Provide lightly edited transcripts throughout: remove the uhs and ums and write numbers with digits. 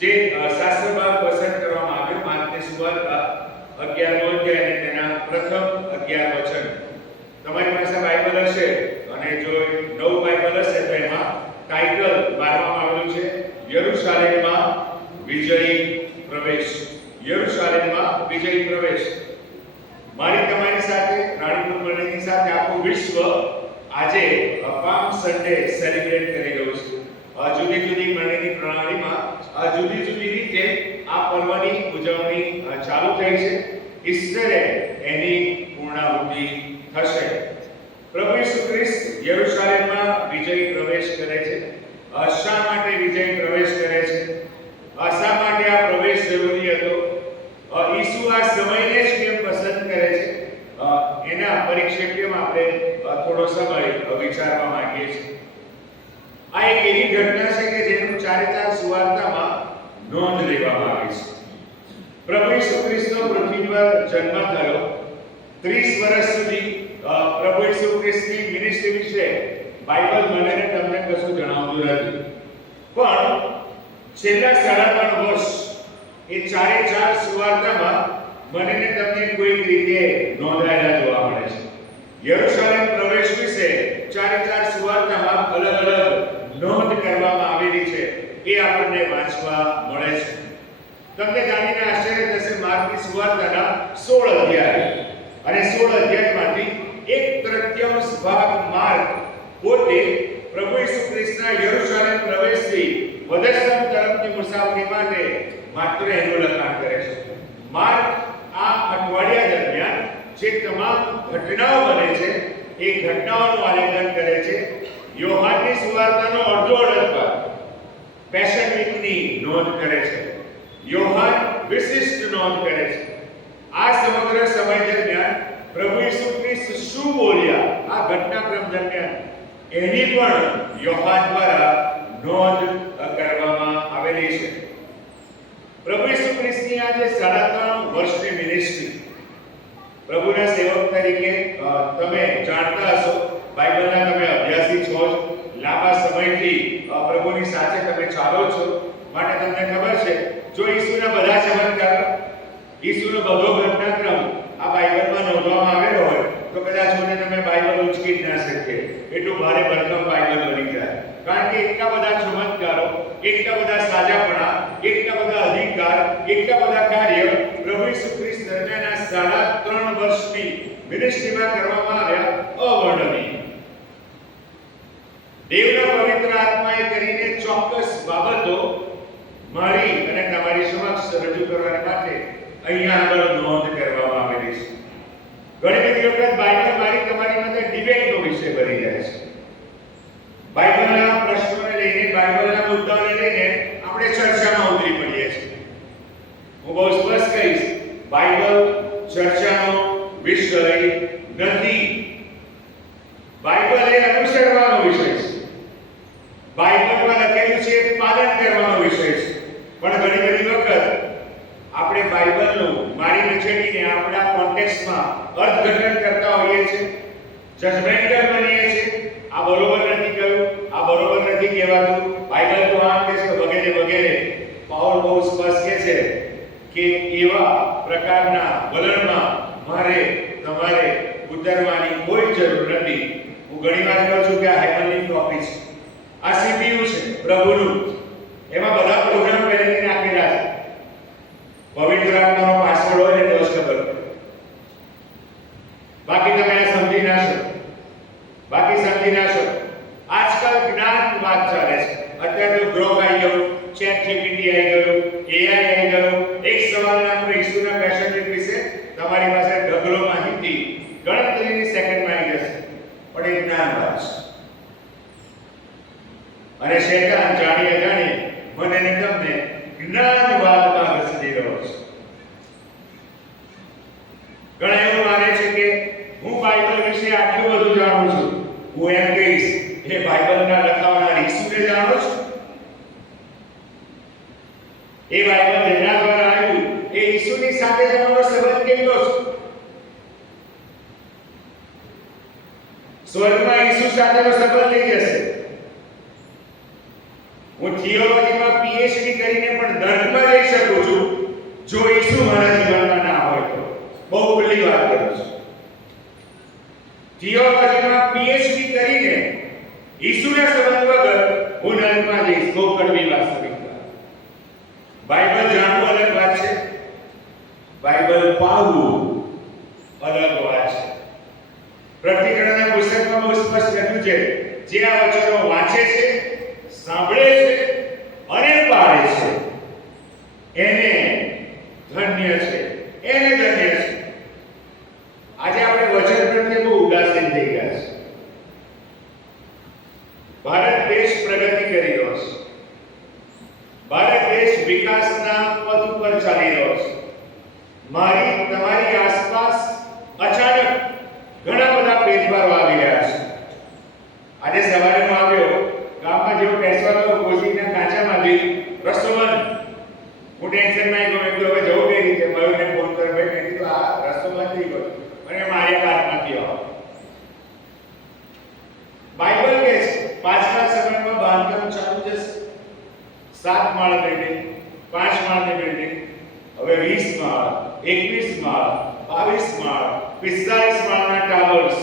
જે શાસ્ત્રભાગ પસંદ કરવામાં આવ્યો માર્કની સુવાર્તા 11મો અધ્યાય અને તેના પ્રથમ 11 વચન. તમારી પાસે બાઇબલ હશે અને જો નવું બાઇબલ હશે તો એમાં ટાઇટલ મારવામાં આવેલું છે યરુશાલેમમાં વિજયી પ્રવેશ. યરુશાલેમમાં વિજયી પ્રવેશ. મારી તમારી સાથે રાણીપુર મંડળની સાથે આખું વિશ્વ આજે પામ સન્ડે સેલિબ્રેટ કરી રહ્યું છે. જુદી જુદી મંડળની પ્રણાલીમાં જુદી જુદી રીતે આ પર્વની ઉજવણી ચાલુ થઈ છે. ઈસ્ટરે એની પૂર્ણાહુતિ થશે. પ્રભુ ઈસુ ખ્રિસ્ત યરુશાલેમમાં વિજયી પ્રવેશ કરે છે. શા માટે વિજયી પ્રવેશ કરે છે? શા માટે આ પ્રવેશ જરૂરી હતો? ઈસુ આ સમયને જ કેમ પસંદ કરે છે? એના પરિપ્રેક્ષ્યમાં આપણે થોડો સમય વિચારવા માંગીએ છીએ. આ એક એવી ઘટના છે કે જેનું ચારે ચાર સુવાર્તામાં નોંધ લેવામાં આવી છે. પ્રભુ ઈસુ ખ્રિસ્તનો પૃથ્વી પર જન્મ થયો. 30 વર્ષ સુધી પ્રભુ ઈસુ ખ્રિસ્તની મિનિસ્ટ્રી વિશે બાઇબલ મને ને તમને કશું જણાવતું નથી. પણ છેલ્લા 3.5 વર્ષ એ ચારે ચાર સુવાર્તામાં મને ને તમને કોઈક રીતે નોંધાયેલા જોવા મળે છે. યરુશાલેમ પ્રવેશ વિશે ચારે ચાર સુવાર્તામાં અલગ અલગ નોંધ કરવામાં આવેલી છે. એ આપણને વાંચવા મળે છે. તમને જાણીને આશ્ચર્ય થશે માર્કની સુવાર્તાના 16 અધ્યાય અને 16 અધ્યાયમાંથી 1/3 ભાગ માર્ક પોતે પ્રભુ ઈસુ ખ્રિસ્તના યરુશાલેમ પ્રવેશથી વધસ્તંભ તરફની મુસાફરી માટે માત્ર એનું લખાણ કરે છે. માર્ક આ અઠવાડિયા દરમિયાન જે તમામ ઘટનાઓ બને છે એ ઘટનાઓનું આલેખન કરે છે. યોહાનની સુવાર્તાનો અડધો ભાગ પેશન વીકની નોંધ કરે છે. યોહાન વિશિષ્ટ નોંધ કરે છે. આ સમગ્ર સમય દરમિયાન પ્રભુ ઈસુ ખ્રિસ્ત શું બોલ્યા આ ઘટનાક્રમ દરમિયાન એની પણ યોહાન દ્વારા નોંધ કરવામાં આવેલી છે. પ્રભુ ઈસુ ખ્રિસ્તની આજે 3.5 વર્ષની મિનિસ્ટ્રી. પ્રભુના સેવક તરીકે તમે જાણતા હશો, બાઇબલના તમે અભ્યાસી છો, લાંબા સમયથી પ્રભુની સાથે તમે ચાલો છો, માટે તમને ખબર છે જો ઈસુના બધા ચમત્કાર, ઈસુનો બધો ઘટનાક્રમ આ બાઇબલમાં નોંધવામાં આવેલો હોય તો કદાચ તમે બાઇબલ ઉચકી જ ના શકે. એટલું ભારે ભરકમ બાઇબલ બની જાય. કારણ કે એટલા બધા ચમત્કારો, એટલા બધા સાજાપણા, એટલા બધા અધિકાર, એટલા બધા કાર્ય પ્રભુ ઈસુ ખ્રિસ્ત દરમિયાન 3.5 વર્ષની મિનિસ્ટ્રીમાં કરવામાં આવ્યા, અવર્ણનીય. દેવના પવિત્ર આત્માએ કરીને ચોક્કસ બાબતો મારી અને તમારી સમક્ષ રજૂ કરવા માટે અહીંયા આગળ નોંધ કરવામાં આવેલી છે. ઘણી બધી વખત બાઇબલ મારી તમારી માટે ડિબેટનો વિષય બની જાય છે. બાઇબલના પ્રશ્નોને લઈને, બાઇબલના મુદ્દાઓને લઈને આપણે ચર્ચામાં ઉતરી પડીએ છીએ. હું બહુ સ્પષ્ટ કહીશ, બાઇબલ ચર્ચાનો વિષય નથી. બાઇબલ એ અનુસરવાનો વિષય છે. બાઇબલમાં લખેલું છે એ પાલન કરવાનો વિષય છે. પણ ઘણી બધી વખત આપણે બાઇબલનું મારી વિચારીને આપણા કોન્ટેક્સ્ટમાં અર્થઘટન કરતા હોઈએ છીએ, જજમેન્ટલ બનીએ છીએ. આ બરોબર નથી કહ્યું, આ બરોબર નથી કહેવાતું, બાઇબલ તો આમ કહે છે વગેરે વગેરે. પાઉલ બહુ સ્પષ્ટ કહે છે કે એવા પ્રકારના વલણમાં મારે તમારે ઉતરવાની કોઈ જરૂર નથી. હું ઘણીવાર કહું છું કે આ હેવનલી ટોપિક છે, આ સીપીયુ છે પ્રભુનું. એમાં બધા પ્રોગ્રામ પહેલેથી નાખેલા છે. પવિત્ર આત્માનો પાસવર્ડ હોય ને તો જ ખબર પડે. બાકી તમે આ સમજી ના શકો. આજકાલ જ્ઞાન વાત ચાલે છે. અત્યારે તો ગ્રોક આવી ગયું, ચેટ જીપીટી આવી ગયું, એઆઈ આવી ગયું. એક સવાલના આપણે ઈસુના પેશન વિશે તમારી પાસે ઢગલો માહિતી ગણતરીની સેકન્ડમાં આવી જશે. પણ એ જ્ઞાન વાત છે. અને શૈતાન જાણીએ મને ને તમને જ્ઞાનવાદમાં ઘસી રહ્યો છે. ઘણા એવું માને છે કે હું બાઇબલ વિશે આટલું બધું જાણું છું, હું એમ કહીશ એ બાઇબલના લખાવનાર ઈસુને જાણો છો? એ બાઇબલ જેના દ્વારા આવ્યું એ ઈસુની સાથે તમારો સંબંધ કેટલો છે? સ્વર્ગમાં ઈસુ સાથેનો સંબંધ લઈ જશે. હું થિયોલોજીમાં પીએચડી કરીને પણ ડર થિયોલોજીમાં પીએચડી કરીને ઈસુના સંબંધ વગર હું નરકમાં જઈશ. બહુ કડવી વાસ્તવિકતા. બાઇબલ જાણવું અલગ વાત છે, બાઇબલ પાળવું અલગ વાત છે. પ્રતિક્રમણના પુસ્તકમાં બહુ સ્પષ્ટ લખ્યું છે, જે આ વચનો વાંચે છે, સાંભળે છે અને પાળે છે એને ધન્ય છે, એને ધન્ય છે. આજે આપણે વચન પ્રત્યે બહુ ઉદાસીન થઈ ગયા છે. ભારત દેશ પ્રગતિ કરી રહ્યો છે, ભારત દેશ વિકાસના પથ ઉપર ચાલી રહ્યો છે. મારી તમારી આસપાસ અચાનક ઘણા બધા ફેરફારો આવી રહ્યા છે. આજે સવારે હું આવ્યો, ગામમાં જેવો બેસવાનો કોશીના કાંચામાંથી રસ્તો બંધ. હું ટેન્શનમાં આવી ગયો, હવે જવું કઈ રીતે? મયુરને ફોન કર્યો, ભાઈ મેં કીધું આ રસ્તો બંધ થઈ ગયો અને મારે કારમાંથી આવો. બાઇબલ કહે છે પાછલા સમયમાં બાંધકામ ચાલુ જશે. 7 માળ બિલ્ડિંગ, 5 માળની બિલ્ડિંગ, હવે 20 માળ, 21 માળ, 22 માળ, 45 માળના ટાવર્સ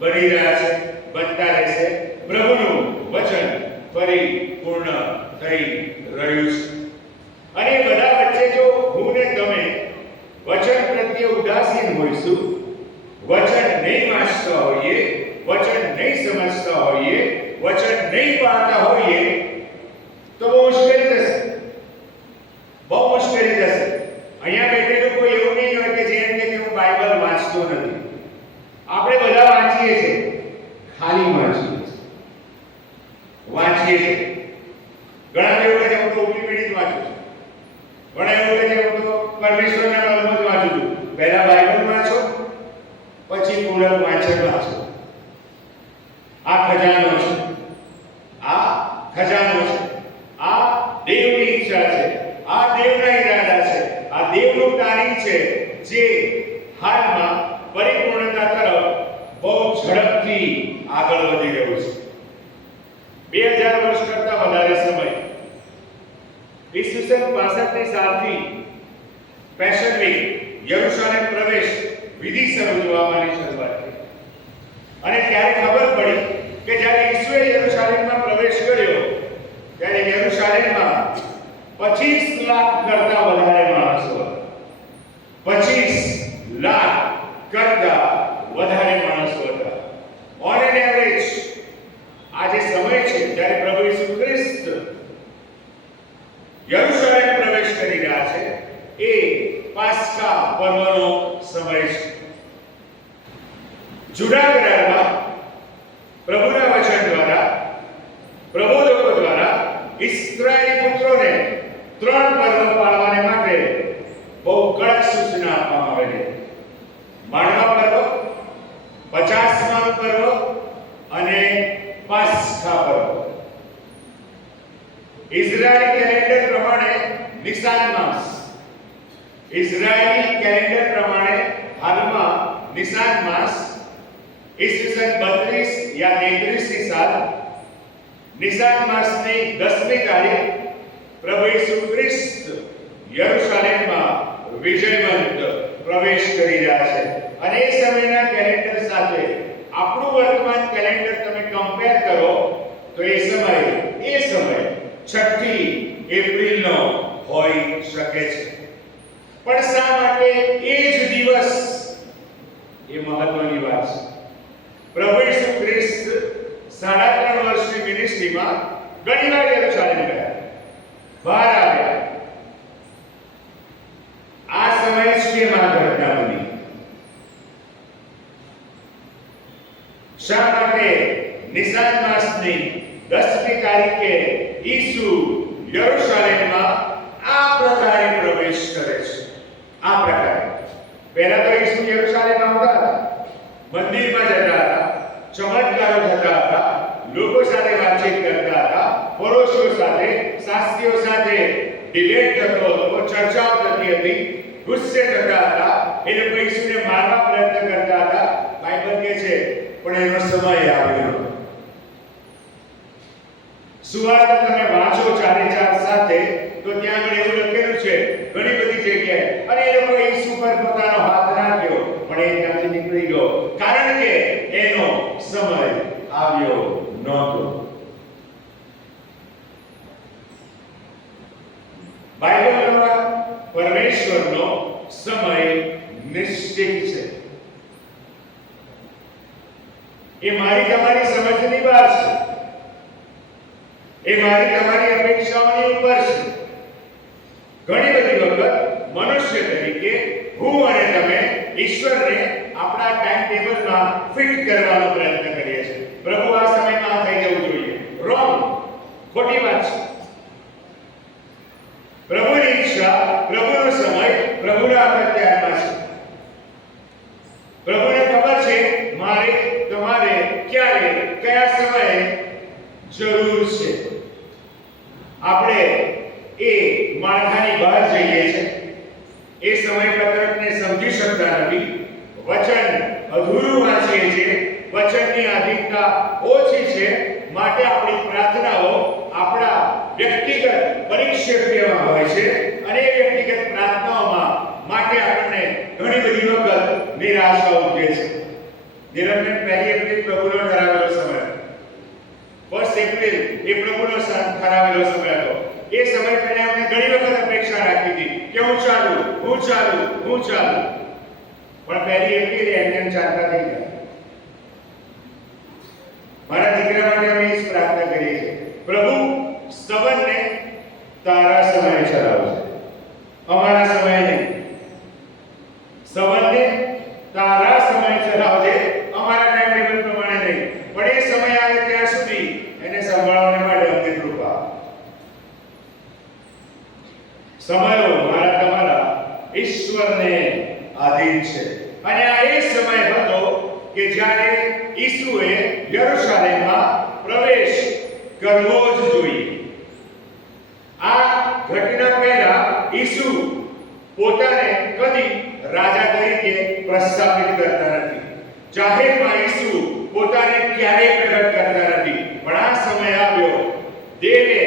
બની રહ્યા છે, બનતા રહેશે. પ્રભુનું વચન ફરી પૂર્ણ થઈ રહ્યું છે. અને બધા વચ્ચે જો હું ને તમે વચન પ્રત્યે ઉદાસીન હોઈશું, વચન નહીં વાંચતા હોઈએ, વચન નહીં સમજતા હોઈએ, વચન નહીં પાળતા હોઈએ તો બહુ મુશ્કેલી થશે, બહુ મુશ્કેલી થશે. અહીંયા બેઠેલું કોઈ એવું નહીં હોય કે જેમ કે હું બાઇબલ વાંચતો નથી. આપણે બધા વાંચીએ છીએ, ખાલી વાંચીએ છીએ. ઘણા એવું કહે છે હું તો ઉપરી વાંચું છું, ઘણા એવું કહે છે હું તો પરમેશ્વરના નામમાં જ વાંચું છું. પહેલા બાઇબલ વાંચો, પછી પૂર્ણ વાંચન વાંચો. આ ખજાનો છે, આ ખજાનો છે, આ દેવની ઈચ્છા છે, આ દેવના ઈરાદા છે, આ દેવનું પ્લાનિંગ છે જે હાલમાં પરિપૂર્ણતા તરફ બહુ ઝડપથી આગળ વધી રહ્યું છે. 2000 વર્ષ કરતા વધારે સમય ઈસવીસન 65ની સાલથી પેશન વીક યરુશલેમ પ્રવેશ વિધિ શરૂ થવાની શરૂઆત થઈ. અને ત્યારે ખબર પડી કે જ્યારે ઈસુએ યરુશલેમમાં પ્રવેશ કર્યો ત્યારે યરુશલેમમાં 25 લાખ કરતા વધારે માણસો હતા. 25 લાખ કરતા વધારે માણસો હતા. ઓન એન એવરેજ આ જે સમય છે જ્યારે પ્રભુ ઈસુ ખ્રિસ્ત યરુશલેમ પ્રવેશ કરી રહ્યા છે એ પાસ્કા પર્વનો સમય છે. જુદા કરારમાં પ્રભુના વચન દ્વારા, પ્રબોધકો દ્વારા ઇસ્રાયેલી પુત્રોને 3 પર્વ પાળવાને માટે બહુ કડક સૂચના આપવામાં આવેલી. માણવા પર્વ, 50મા પર્વ અને પાસ્કા પર્વ. ઇઝરાયલી કેલેન્ડર પ્રમાણે નિસાન માસ, ઇઝરાયલી કેલેન્ડર પ્રમાણે હાલમાં નિસાન માસ ઈસવીસન 32 યા 33ની સાલ નિસાન માસની 10મી તારીખ પ્રભુ ઈસુ ખ્રિસ્ત યરુશલેમમાં વિજયવંત પ્રવેશ કરી રહ્યા છે. અને એ સમયના કેલેન્ડર સાથે આપણું વર્તમાન કેલેન્ડર તમે કમ્પેર કરો તો એ સમય 6ઠી એપ્રિલનો હોઈ શકે છે. પણ શા માટે એ જ દિવસ? એ મહત્વની વાત છે. પ્રભુ ઈસુ ખ્રિસ્ત 3.5 વર્ષની મિનિસ્ટ્રીમાં ઘણીવાર યરુશલેમ ગયા, બહાર આવ્યા. આ સમય જ કેમ આ ઘટના બની? શા માટે નિસાન માસની 10મી તારીખે ઈસુ યરુશલેમમાં આ પ્રકારે પ્રવેશ કરે છે? આ પ્રકારે પહેલા તો ઈસુ યરુશલેમ આવતા હતા, મંદિરમાં જતા હતા, ચમત્કારો થતા હતા, લોકો સાથે વાતચીત કરતા હતા, પડોશીઓ સાથે, શાસ્ત્રીઓ સાથે ડિબેટ થતો હતો, ચર્ચાઓ થતી હતી, ગુસ્સે થતા હતા, એ લોકો ઈસુને મારવા પ્રયત્ન કરતા હતા. બાઇબલ કહે છે પણ એનો સમય આવ્યો. સુવાર્તા તમે વાંચો 4:4 સાથે તો ત્યાં આગળ એવું લખેલું છે ઘણી બધી જગ્યાએ, અને એ લોકો ઈસુ પર પોતાનો હાથ નાખ્યો પણ એ ત્યાંથી નીકળી ગયો, કારણ કે એનો બાઇબલમાં પરમેશ્વરનો સમય નિશ્ચિત છે. એ મારી તમારી સમજની બહાર છે. એ મારી તમારી અપેક્ષાઓની ઉપર છે. ઘણી બધી વખત મનુષ્ય તરીકે હું અને તમે ઈશ્વરને આપણા ટાઈમ ટેબલમાં ફિટ કરવાનો પ્રયત્ન કરીએ છીએ. પ્રભુ આ સમયમાં આ થઈ જવું જોઈએ. રોંગ, ખોટી વાત છે. પ્રભુની ઈચ્છા, પ્રભુનો સમય, પ્રભુના અખત્યારમાં છે. પ્રભુને ખબર છે મારે તમારે ક્યારે કયા સમયે જરૂર છે. આપણે એ માળખાની બહાર જઈએ છીએ. એ સમય પત્રકને સમજી શકતા નથી. વચન અધૂરું વાંચીએ છીએ. વચનની આધીનતા ઓછી છે. માટે આપણી પ્રાર્થનાઓ આપણા વ્યક્તિગત પરિક્ષેપ્યમાં હોય છે અને એ વ્યક્તિગત પ્રાર્થનાઓમાં માટે આપણને ઘણી બધી વખત નિરાશા ઉપજે છે. નિરંતર 1 એપ્રિલ પ્રભુનો ઠરાવેલો સમય, 1 એપ્રિલ એ પ્રભુનો ઠરાવેલો સમય હતો. એ સમય પહેલા આપણે ઘણી વખત અપેક્ષા રાખી હતી કે હું ચાલુ. પણ 1 એપ્રિલ એમ ચાલતા થઈ ગયા. મારા દીકરા માટે અમે એ જ પ્રાર્થના કરીએ છીએ, પ્રભુ સબરને તારા સમયે ચલાવજે, અમારા સમયે નહીં. સબરને તારા સમયે ચલાવજે, અમારા ટાઈમ ટેબલ પ્રમાણે નહીં. પણ એ સમય આવે ત્યાં સુધી એને સંભાળવા માટે અમને કૃપા. સમયો મારા તમારા ઈશ્વરને આધીન છે. અને આ એ સમય હતો કે જ્યારે ઈસુએ યરુશલેમમાં પ્રવેશ કરવો જ જોઈએ. આ ઘટના પહેલા ઈસુ પોતાને કદી રાજા તરીકે પ્રસ્થાપિત કરતા નથી. જાહેરમાં ઈસુ પોતાને ક્યારેય પ્રગટ કરતા નથી. પણ આ સમય આવ્યો, દેવે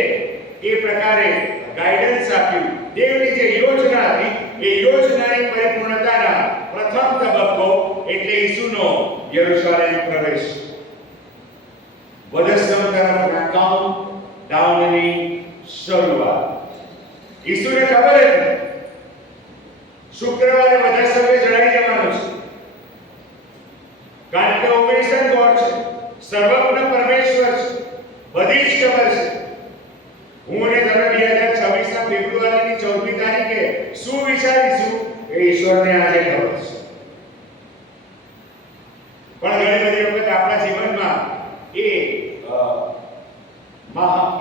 એ પ્રકારે ગાઈડન્સ આપ્યું. દેવની જે યોજના હતી એ યોજનાની પરિપૂર્ણતાના પ્રથમ તબક્કો એટલે ઈસુનો યરુશલેમ પ્રવેશ. વધસ્તંભ તરફના કાઉન્ટ ડાઉનની શરૂઆત. ઈસુને ખબર હતી શુક્રવારે વધસ્તંભે ચડાઈ જવાનું છે. કારણ કે ઓબેસન ગોડ છે, સર્વગુણ પરમેશ્વર છે, બધી જ ખબર છે. હું અને તમે 2026 ના ફેબ્રુઆરીની 4મી તારીખે શું વિચારીશું એ ઈશ્વરને આજે ખબર છે. પણ ઘણી બધી વખત આપણા જીવનમાં એ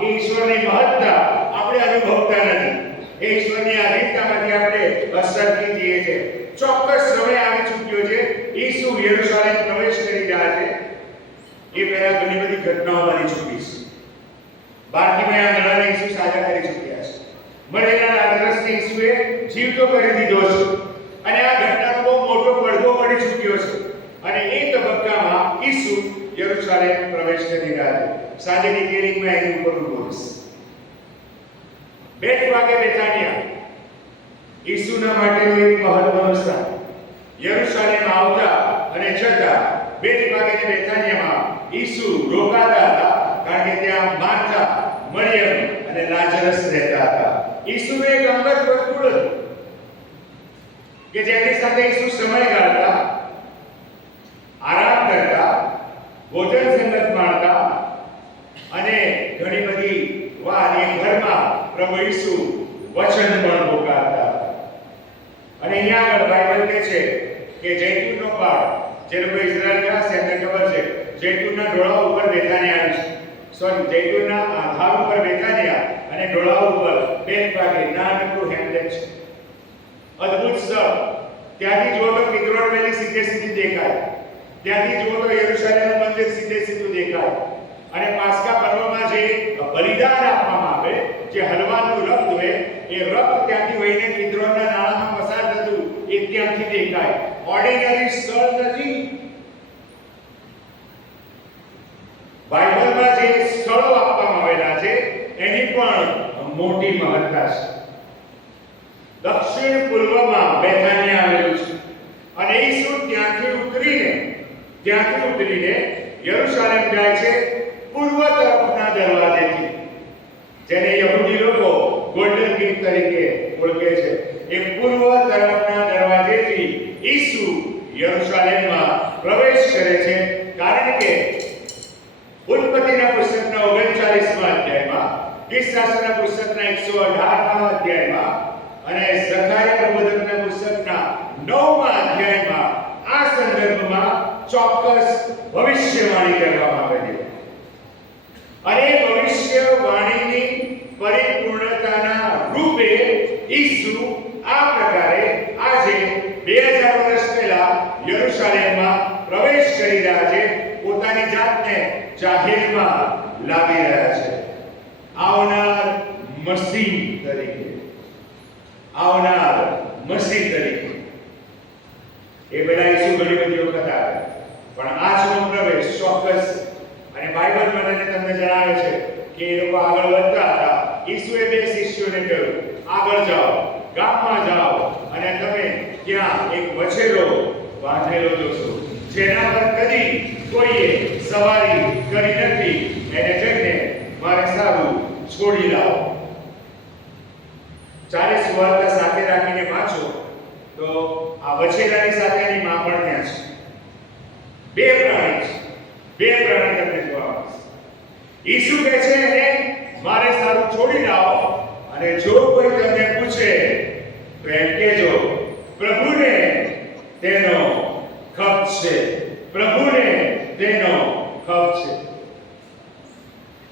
ઈશ્વરની મહત્તા આપણે અનુભવતા નથી. એ ઈશ્વરની આધીનતામાંથી આપણે અસરથી જઈએ છીએ. ચોક્કસ સમય આવી ચૂક્યો છે. ઈસુ યરુશલેમ પ્રવેશ કરી રહ્યા છે. એ પહેલા ઘણી બધી ઘટનાઓ બની ચૂકી છે. બારતીમાઈ આંધળાને ઈસુ સાજા કરી ચૂક્યા છે. મરેલા લાજરસને ઈસુએ જીવતો કરી દીધો છે. અને આ ઘટનાનો બહુ મોટો પડઘો પડી ચૂક્યો છે. અને એ તબક્કામાં ઈસુ યરુશલેમ પ્રવેશ કરી રહ્યા છે. સાંજની હિલિંગમાં એની ઉપર બોલીશ. બેથવાગે બેથાનિયા ઈસુના માટેનું એક મહત્વનું સ્થાન. યરુશલેમ આવતા અને જતા બેથવાગે અને બેથાનિયામાં ઈસુ રોકાતા હતા. કારણ કે ત્યાં માર્થા, મરિયમ અને લાજરસ રહેતા હતા. ઈસુનું એક અંગત વર્તુળ હતું કે જેની સાથે ઈસુ સમય ગાળતા, આરામ કરતા, ભોજન સંગત માણતા અને ઘણી બધી વાર એ ઘરમાં પ્રભુ ઈસુ વચન પણ પોકારતા. અને અહીંયા આગળ બાઇબલ કહે છે કે જૈતુનનો પાડ, જે લોકો ઇઝરાયલ ગયા છે એમને ખબર છે, જૈતુનના ડોળા ઉપર બેથાનિયા આવ્યું છે. જૈતુનના આધાર ઉપર બેથાનિયા અને ડોળા ઉપર બેથવાગે નાનકડું હેમ્લેટ છે. અદ્ભુત સ્થળ. ત્યાંથી જુઓ તો કિદ્રોન વેલી સીધે સીધી દેખાય. ત્યાંથી જુઓ તો યરુશલેમનું મંદિર સીધે સીધું દેખાય. અને પાસ્કા પર્વમાં જે બલિદાન આપવામાં આવે, જે હલવાનું રક્ત હોય, એ રક્ત ત્યાંથી વહીને કિદ્રોનના નાળામાં પસાર થતું એ ત્યાંથી દેખાય. ઓર્ડિનરી સ્થળ નથી. બાઇબલમાં જે સ્થળો આપવામાં આવેલા છે એની પણ મોટી મહત્તા છે. દક્ષિણ પૂર્વમાં બેથાનિયા આવેલું છે. અને ઈસુ ત્યાંથી ઉતરીને યરુશલેમ જાય છે પૂર્વ તરફના દરવાજેથી, જેને યહૂદી લોકો ગોલ્ડન ગેટ તરીકે ઓળખે છે. એ પૂર્વ તરફના દરવાજેથી ઈસુ યરુશલેમમાં પ્રવેશ કરે છે, કારણ કે ઉત્પત્તિના પુસ્તકના 39મા અધ્યાયમાં, કિસ્સાઓના પુસ્તકના 118મા અધ્યાયમાં અને ઝકારિયા પ્રબોધકના પુસ્તકના 9મા અધ્યાયમાં આ સંદર્ભમાં ચોક્કસ ભવિષ્યવાણી કરવામાં આવે છે. અને ભવિષ્યવાણીની પરિપૂર્ણતાના રૂપે ઈસુ આ પ્રકારે આજે 2000 વર્ષ પહેલા યરુશલેમમાં પ્રવેશ કરી રહ્યા છે, પોતાની જાતને જાહેરમાં લાવી રહ્યા છે. આવનાર મસીહ તરીકે, આવનાર મસીહ તરીકે. એ પહેલા ઈસુ ઘણી બધી વખત આવે, પણ આજનો પ્રવેશ ચોક્કસ. અને બાઇબલ મને તમને જણાવે છે કે એ લોકો આગળ વધતા હતા. ઈસુએ બે શિષ્યોને કહ્યું, આગળ જાઓ, ગામમાં જાઓ અને તમે ત્યાં એક વછેરો બાંધેલો જોશો, જેના પર કદી કોઈએ સવારી કરી નથી. એને જઈને મારે સારું છોડી લાવો. 40 સુવાર્તા સાથે રાખીને વાંચો તો આ વછેરાની સાથેની માં પણ ત્યાં છે. બે પ્રાણી છે, બે પ્રાણી તમને જોવા મળશે. ઈસુ કહે છે એને મારે સારું છોડી લાવો, અને જો કોઈ તમને પૂછે તો એમ કહેજો, પ્રભુને તેનો ખપ છે, પ્રભુને તેનો ખપ છે.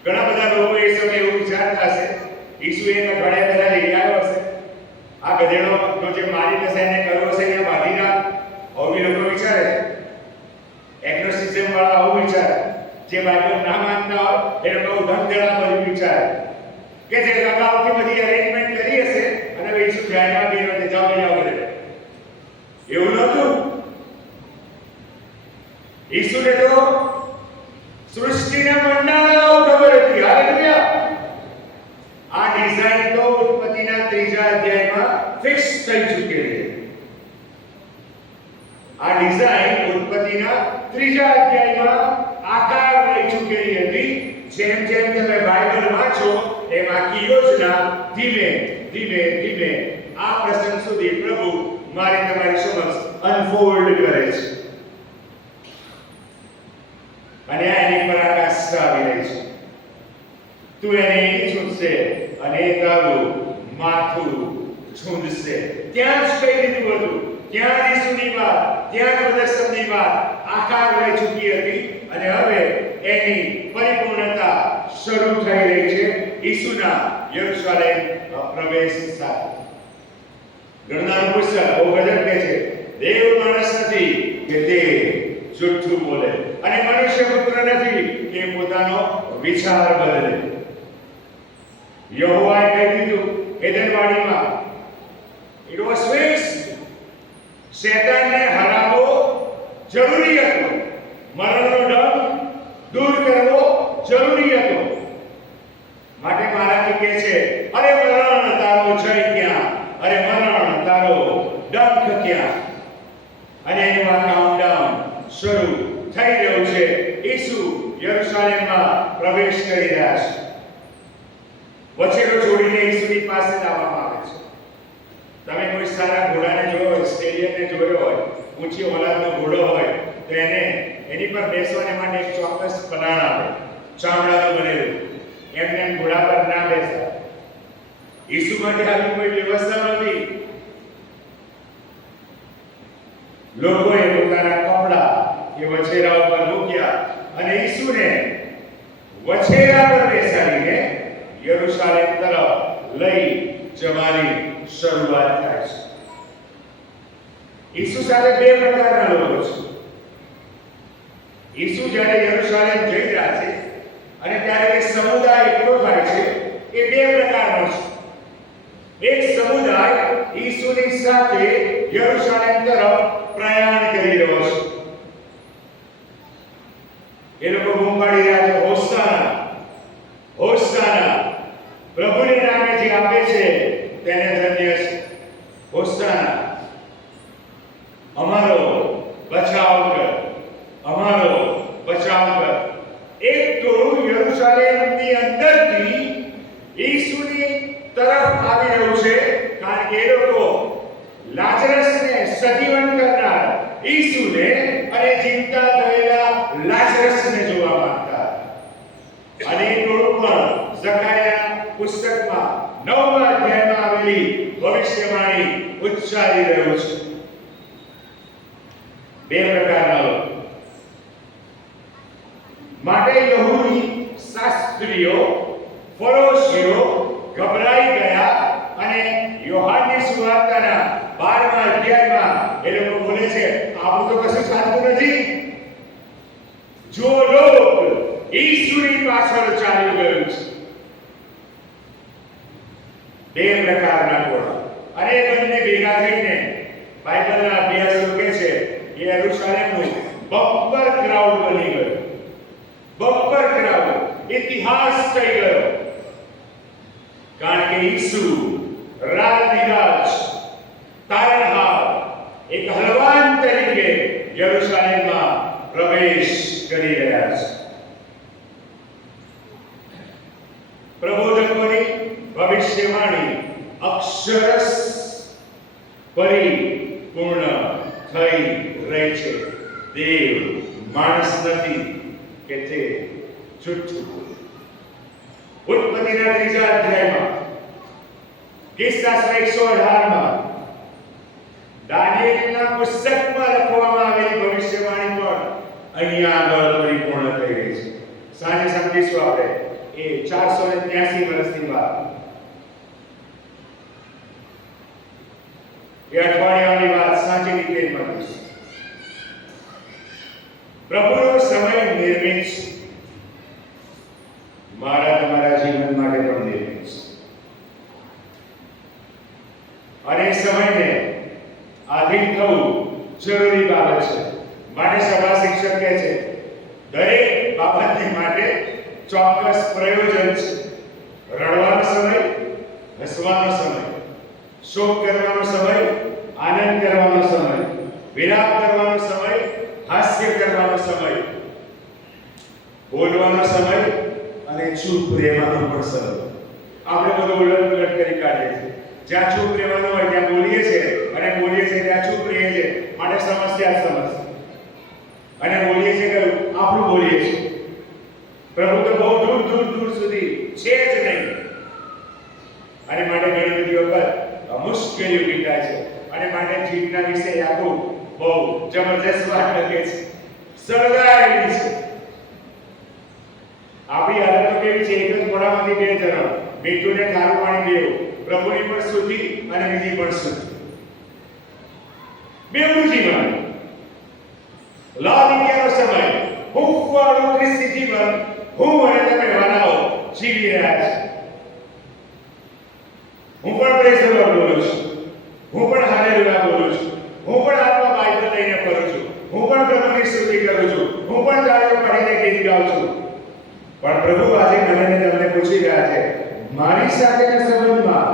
ઘણા બધા લોકો એ સમયે એવું વિચારતા હશે, ઈસુ એને ઘરે બધા લઈ આવ્યો હશે, આ ગધેડો જે મારી પાસે એને કર્યો હશે એ બાંધી રાખ. આવું લોકો વિચારે છે. એગ્નોસ્ટિસિઝમ વાળા આવું વિચારે. જે બાઇબલ ના માનતા હોય એ લોકો ધમધડા ભરી વિચારે કે જે અગાઉથી બધી અરેન્જમેન્ટ કરી હશે અને હવે ઈસુ ધ્યાનમાં બેનો તે જાવ કરે. એવું નહોતું. ઈસુને તો સૃષ્ટિના મંડાળાઓ ખબર હતી. હાલેલુયા. આ ડિઝાઇન તો ઉત્પત્તિના 3 અધ્યાયમાં ફિક્સ થઈ ચૂકેલી છે. આ ડિઝાઇન ઉત્પત્તિના 3 અધ્યાયમાં આકાર લઈ ચૂકેલી હતી. જેમ જેમ તમે બાઇબલ વાંચો એમ આખી યોજના ધીમે ધીમે ધીમે આ પ્રસંગ સુધી પ્રભુ મારી તમારી સમક્ષ અનફોલ્ડ કરે છે. અને એની પર આકાશ આવી રહી છે. તું એને છૂટશે અને એ તારું માથું છૂંદશે. ત્યાં જ કહી દીધું હતું. ત્યાં ઈસુની વાત, ત્યાં પ્રદર્શનની વાત આકાર લઈ ચૂકી હતી, અને હવે એની પરિપૂર્ણતા શરૂ થઈ રહી છે ઈસુના યરુશલેમ પ્રવેશ સાથે. ગણનાનું પુસ્તક બહુ ગજબ કહે છે, દેવ માણસ નથી કે તે જુઠ્ઠું બોલે, અને મનુષ્ય પુત્ર નથી કે પોતાનો વિચાર બદલે. યહોવાએ કહી દીધું એદનવાડીમાં, ઇટ વોઝ ફિક્સ્ડ. શૈતાનને હરાવવો જરૂરી હતો, મરણનો ડર દૂર કરવો જરૂરી હતો. માટે મહારાજ કહે છે, અરે મરણ તારો જય ક્યાં, અરે મરણ તારો ડંખ ક્યાં. અને એનું આ કાઉન્ટડાઉન શરૂ થઈ રહ્યું છે. ઈસુ યરુશલેમમાં પ્રવેશ કરી રહ્યા છે. વછેરો છોડીને ઈસુની પાસે લાવવામાં આવે છે. તમે કોઈ સારા ઘોડાને જોયો હોય, સ્ટેલિયનને જોયો હોય, ઊંચી ઓલાદનો ઘોડો હોય, તો એને એની પર બેસવાને માટે એક ચોક્કસ પલાણ આવે, ચામડાનું બનેલું. એમને ઘોડા પર ના બેસાય. ઈસુ માટે આવી કોઈ વ્યવસ્થા નહોતી. લોકોએ પોતાના કપડા એ વછેરા ઉપર મૂક્યા અને ઈસુને વછેરા પર બેસાડીને યરુશલેમ તરફ લઈ જવાની શરૂઆત થાય છે. ઈસુ સાથે બે પ્રકારના લોકો છે. ઈસુ જ્યારે યરુશલેમ જઈ રહ્યા છે અને ત્યારે એક સમુદાય એકઠો થાય છે, એ બે પ્રકારનો છે. એક સમુદાય ઈસુની સાથે યરુશલેમ તરફ પ્રયાણ કરી રહ્યો છે. એ લોકો બૂમ પાડી રહ્યા છે, હોસાના, હોસાના. પ્રભુને નામે જે આપે છે તેને ધન્ય છે. હોસાના. અમારો બચાવ કર, અમારો બચાવ કર. એક ટોળું યરુશલેમની અંદરથી ઈસુની તરફ આવી રહ્યું છે, કારણ કે એ લોકો લાજરસને સજીવન કરનાર ઈસુને અને જીવતા થયેલા લાજરસને જોવા માંગતા. અને એ ટોળું પણ ઝકારિયાના પુસ્તકમાં 9મા અધ્યાયમાં આવેલી ભવિષ્યવાણી ઉચ્ચારી રહ્યું છે. બે પ્રકારના લોકો માટે યહૂદી શાસ્ત્રીઓ ફરોશીઓ ગભરાઈ ગયા અને યોહાનની સુવાર્તાના 12મા અધ્યાયમાં એ લોકો બોલે છે, આપણું તો કશું ચાલતું નથી. જો લોક ઈસુની પાછળ ચાલી ગયું છે. બે પ્રકારના ટોળા અને બંને ભેગા થઈને બાઇબલના અભ્યાસો કહે છે કે યરૂશાલેમનું બમ્પર ક્રાઉડ બની ગયું. બમ્પર ક્રાઉડ ઇતિહાસ થઈ ગયો, કારણ કે ઈસુ રાજનિવાસ તારણહાર એક હલવાન તરીકે યરૂશાલેમમાં પ્રવેશ કરી રહ્યા છે. પ્રબોધકોની ભવિષ્યવાણી અક્ષરશ પરિપૂર્ણ થઈ રહી છે. દેવ માણસ નથી કે તે જૂઠું બોલે. ઉત્પત્તિના 3જા અધ્યાયમાં કિસ્સાસ્ત્ર 118માં દાનિયેલના પુસ્તકમાં લખવામાં આવેલી ભવિષ્યવાણી પણ અહીંયા આગળ પરિપૂર્ણ થઈ રહી છે. સાંજે સમજીશું આપણે એ 483 વર્ષની વાત. એ અઠવાડિયાની વાત સાચી રીતે સમજીશું. પ્રભુનો સમય નિર્મિત છે, મારા તમારા જીવન માટે પણ નિર્મિત છે. અને સમયને આધીન થવું જરૂરી બાબત છે. માટે સભા શિક્ષક કહે છે દરેક બાબતની માટે ચોક્કસ પ્રયોજન છે. રડવાનો સમય, હસવાનો સમય, શોક કરવાનો સમય, આનંદ કરવાનો સમય, વિલાપ કરવાનો સમય, હાસ્ય કરવાનો સમય, બોલવાનો સમય અને ચૂપ રહેવાનો પણ સમય. આપણે બધું ઉલટ કરી કાઢીએ છીએ. જ્યાં ચૂપ રહેવાનું હોય ત્યાં બોલીએ છીએ, અને બોલીએ છીએ ત્યાં ચૂપ રહીએ છીએ. માટે સમસ્યા અને બોલીએ છીએ કે આપણું બોલીએ છીએ. પ્રભુ તો બહુ દૂર દૂર દૂર સુધી છે જ નહીં. અને માટે ઘણી બધી વખત મુશ્કેલીઓ વીતાય છે. અને માટે જીવના વિશે આખું બહુ જબરજસ્ત વાત લખે છે, સળગાયેલી છે. આપણી હાલત કેવી છે? એક જ મોઢામાંથી બે જન્મ, મીઠું ને ખારું પાણી બેવ, પ્રભુની પણ સ્તુતિ અને બીજી પણ સ્તુતિ. બેવનું જીવન લાલિત્યનો સમય, હૂંફવાળું ખ્રિસ્તી જીવન હું અને તમે વાલાઓ જીવી રહ્યા છે. હું પણ પ્રેઝ ધ લોર્ડ બોલું છું, હું પણ હાલેલુયા બોલું છું, હું પણ હાથમાં બાઇબલ લઈને ફરું છું, હું પણ પ્રભુની સ્તુતિ કરું છું, હું પણ તાળીઓ પાડીને ગીત ગાઉં છું. પણ પ્રભુ આજે મને તમને પૂછી રહ્યા છે, મારી સાથેના સંબંધમાં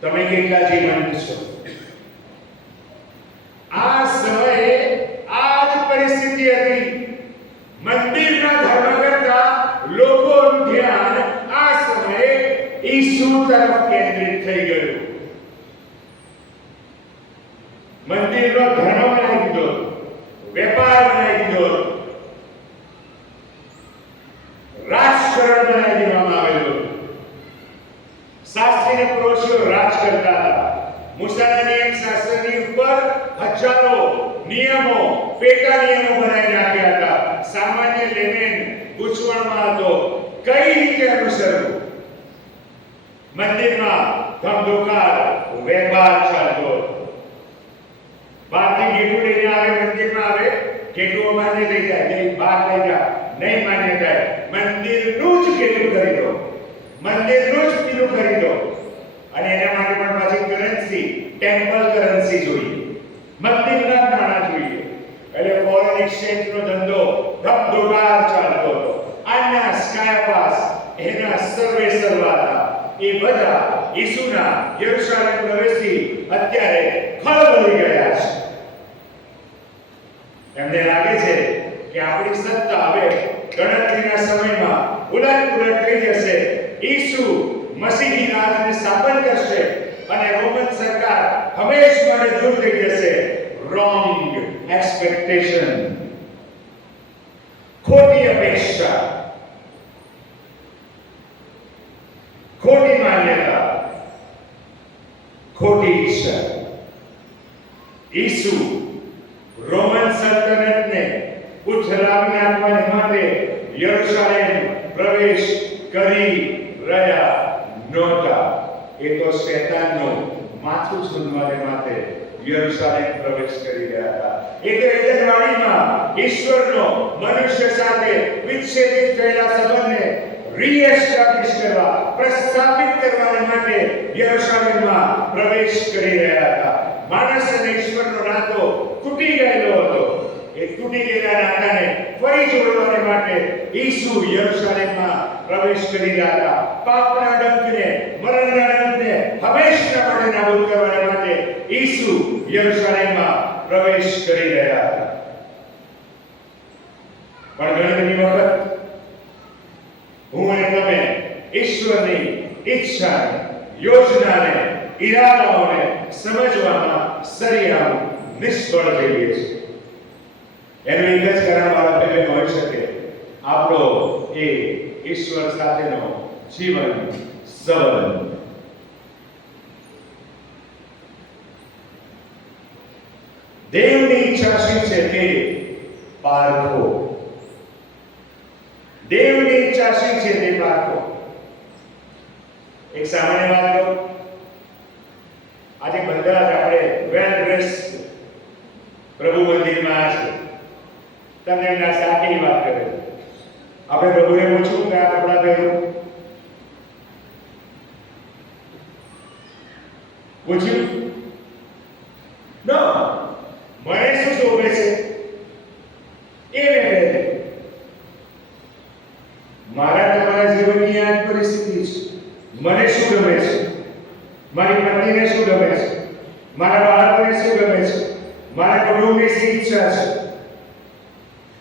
તમે કેટલા જીવંત છો? આ સમયે આ જ પરિસ્થિતિ હતી. મંદિરના ધર્મ કરતા લોકોનું ધ્યાન આ સમયે ઈસુ તરફ કેન્દ્રિત થઈ ગયું. મંદિરનો ધર્મ બનાવી દીધો, વેપાર બનાવી દીધો, રાજકારણ બનાવી દેવામાં આવેલું. શાસ્ત્રી અને પુરોહિતો રાજ કરતા હતા. મૂસાના નિયમ શાસ્ત્રની ઉપર હજારો નિયમો, પેટા નિયમો બનાવી રાખ્યા હતા. સામાન્ય લેમેન ગૂંચવણમાં હતો, કઈ રીતે અનુસરવું. મંદિરમાં ધમધોકાર વેપાર ચાલતો. બહારથી ગેટું લઈને આવે, મંદિરમાં આવે, ગેટું અમારે લઈ જાય, નહીં બહાર લઈ જાય, નહીં માન્ય થાય. મંદિરનું જ ગેટું કરી દો, મંદિરનું જ પીલું કરી દો. અને એના માટે પણ પાછી કરન્સી, ટેમ્પલ કરન્સી જોઈએ, મંદિરના નાણાં જોઈએ. એટલે ફોરેન એક્સચેન્જનો ધંધો ધમધોકાર ચાલતો હતો. આના સ્કાયપાસ એના સર્વે સર્વાતા એ બધા ઈસુના યરૂશાલેમ પ્રવેશથી અત્યારે ખળબળી ગયા છે. એમને લાગે છે કે આપણી સત્તા હવે ગણતરીના સમયમાં ઉલટ પુલટ થઈ જશે. ઈસુ મસીહી રાજને સ્થાપન કરશે અને રોમન સરકાર હંમેશ માટે દૂર થઈ જશે. રોંગ એક્સપેક્ટેશન, ખોટી અપેક્ષા, ખોટી માન્યતા, ખોટી ઈચ્છા. ઈસુ રોમન સલ્તનતને ઉથલાવી નાખવા માટે યરુશલેમ પ્રવેશ કરી રહ્યા નહોતા. એ તો શૈતાનનું માથું છૂંદવાને માટે યરુશલેમ પ્રવેશ કરી રહ્યા હતા. એ તો એડનવાડીમાં ઈશ્વરનો મનુષ્ય સાથે વિચ્છેદિત થયેલા સંબંધને રીએસ્ટાબ્લિશ કરવા, પ્રસ્થાપિત કરવા માટે યરુશલેમમાં પ્રવેશ કરી રહ્યા હતા. માણસ અને ઈશ્વરનો નાતો તૂટી ગયેલો હતો. એ તૂટી ગયેલા નાતાને ફરી જોડવા માટે ઈસુ યરુશલેમમાં પ્રવેશ કરી રહ્યા હતા. પાપના ડંખને, મરણના ડંખને હંમેશા માટે નાબૂદ કરવા માટે ઈસુ યરુશલેમમાં પ્રવેશ કરી રહ્યા હતા. પણ ઘણી બધી વખત હું અને તમે ઈશ્વરની ઈચ્છાને, યોજનાને, ઈરાદાઓને સમજવામાં સરિયામ નિષ્ફળ જઈએ છીએ. એનું એક જ કારણ મારા ભાઈ હોઈ શકે, આપણો એ ઈશ્વર સાથેનો જીવન સંબંધ. દેવની ઈચ્છા શું છે તે પારખો. દેવની ઈચ્છા શું છે તે પારખો. એક સામાન્ય વાત કહું. આજે બધા જ આપણે વેલ ડ્રેસ પ્રભુ મંદિરમાં છે. તમને એમના સાથી વાત કરે. આપણે પ્રભુને પૂછ્યું કે આ કપડાં પહેરો? પૂછ્યું? ન મને શું શોભે છે એ મેં પહેરે. મારા તમારા જીવનની આ પરિસ્થિતિ છે. મને શું ગમે છે, મારી પત્નીને શું ગમે છે, મારા બાળકોને શું ગમે છે, મારા કુટુંબની શી ઈચ્છા છે,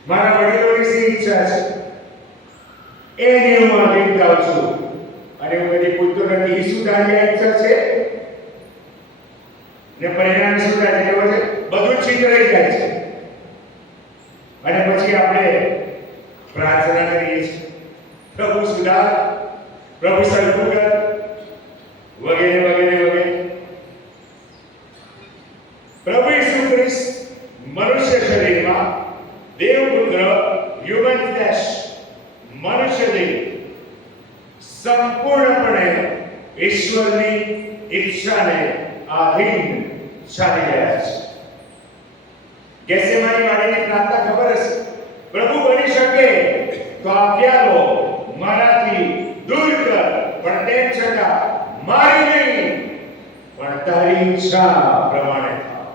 મારા વડીલોની શી ઈચ્છા છે, એને હું આગળ જાઉં છું. અને હું કદી પૂછતો નથી શું તારી ઈચ્છા છે, ને પરિણામ શું થાય છે ખબર છે? બધું જ છીતરાઈ જાય છે. અને પછી આપણે પ્રાર્થના કરીએ છીએ, પ્રભુ સુધાર, પ્રભુ સરખું કર, વગેરે વગેરે વગેરે. પ્રભુ ઈસુ ખ્રિસ્ત મનુષ્ય શરીરમાં દેવપુત્ર, હ્યુમન ફ્લેશ, મનુષ્ય દેહ સંપૂર્ણપણે ઈશ્વરની ઈચ્છાને આધીન ચાલી રહ્યા છે. ગેસેમાની વાડીની પ્રાર્થના ખબર હશે, પ્રભુ બની શકે તો આ પ્યાલો મારાથી દૂર કર, પણ તેમ છતાં મારી નહીં પણ તારી ઈચ્છા પ્રમાણે થાય.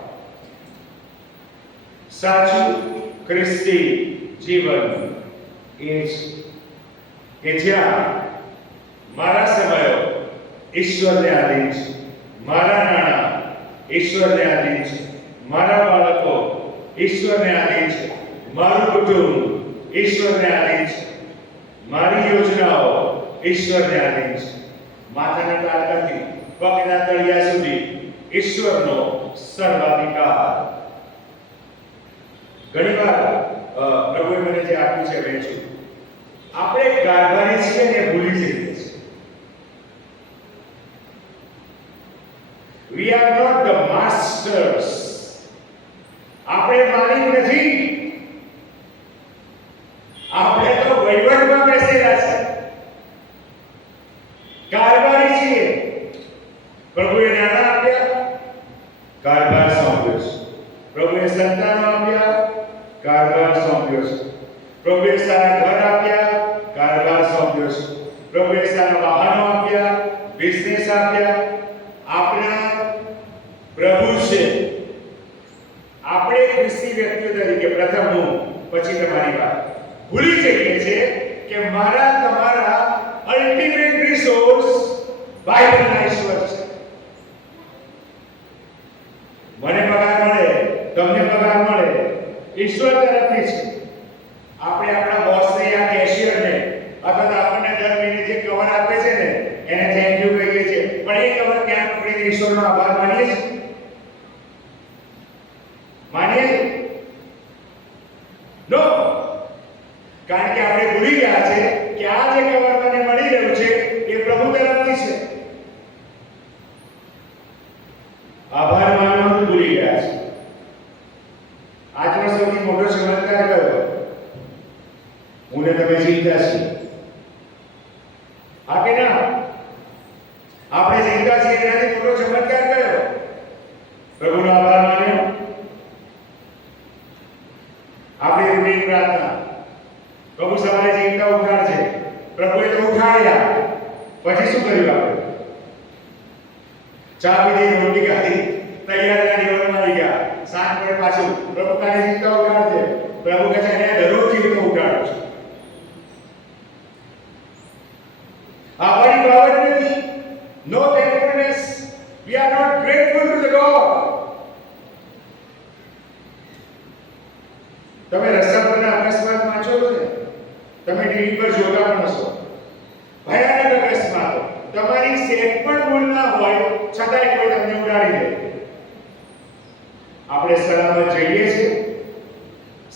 સાચું ખ્રિસ્તી જીવન એ છે કે જ્યાં મારા સમયો ઈશ્વરને આધીન છે, મારા નાણાં ઈશ્વરને આધીન છે, મારા બાળકો ઈશ્વરને આધીન છે, મારું કુટુંબ ઈશ્વરને આધીન છે, મારી યોજનાઓ ઈશ્વરને આધીન છે. માથાના તાળકાથી પગના તળિયા સુધી ઈશ્વરનો સર્વાધિકાર. ઘણીવાર પ્રભુએ મને જે આપ્યું છે વહેંચું. આપણે કારભારી છીએ ને ભૂલી જઈએ છીએ. We are not the masters. આપણે માલિક નથી. આપણે તો વહીવટમાં બેસેલા છે, કારભારી છીએ. પ્રભુએ નાણાં આપ્યા, કારભાર સોંપ્યો છે. પ્રભુએ સંતાનો આપ્યા, કારભાર સોંપ્યો છે. પ્રભુએ સારા ઘર આપ્યા, કારભાર સોંપ્યો છે. પ્રભુએ સારા વાહનો આપ્યા, બિઝનેસ આપ્યા. આપણા પ્રભુ છે. આપણે ખ્રિસ્તી વ્યક્તિઓ તરીકે પ્રથમ હું, પછી તમારી વાત, ભૂલી જઈએ છીએ કે મારા તમારા અલ્ટિમેટ રિસોર્સ બાઇબલના ઈશ્વર છે. મને પગાર મળે, તમને પગાર મળે, ઈશ્વર તરફથી છે. આપણે આપણા બોસને યા કેશિયરને અથવા તો આપણને દર મહિને જે કવર આપે છે ને એને થેન્ક ઈશ્વરનો આભાર માનીએ છીએ? માનીએ છીએ? નો. કારણ કે આપણે ભૂલી ગયા છે કે આ જે કવર મને મળી રહ્યું છે એ પ્રભુ તરફથી છે. આભાર માનવાનું ભૂલી ગયા છે. આજનો સૌથી મોટો ચમત્કાર કયો? હું ને તમે જીવતા છીએ. હા કે ના? આપણે જીવતા છીએ એનાથી મોટો ચમત્કાર કયો? પ્રભુનો આભાર માન્યો. આપણે રૂટીન પ્રાર્થના, પ્રભુ સવારે જીવતા ઉઠાડશે, પ્રભુએ તો ઉઠાડ્યા, પછી શું કર્યું આપણે? ચા પીધી, રોટી ખાધી, તૈયાર જીવનમાં આવી ગયા. સાંજ પડે પાછું પ્રભુ કાલે જીવતા ઉઠાડશે, પ્રભુ કહે છે એને દરરોજ જીવતો ઉઠાડો છે. આ બડી બાબત નથી. No thankfulness. We are not grateful to the God. તમે રસ્તા પરના અકસ્માત વાંચો છો ને, તમે ટીવી પર જોતા પણ હશો, ભયાનક અકસ્માતો. તમારી સેટ પણ ભૂલ ના હોય છતાંય કોઈ તમને ઉડાડી દે. આપણે સલામત જઈએ છીએ,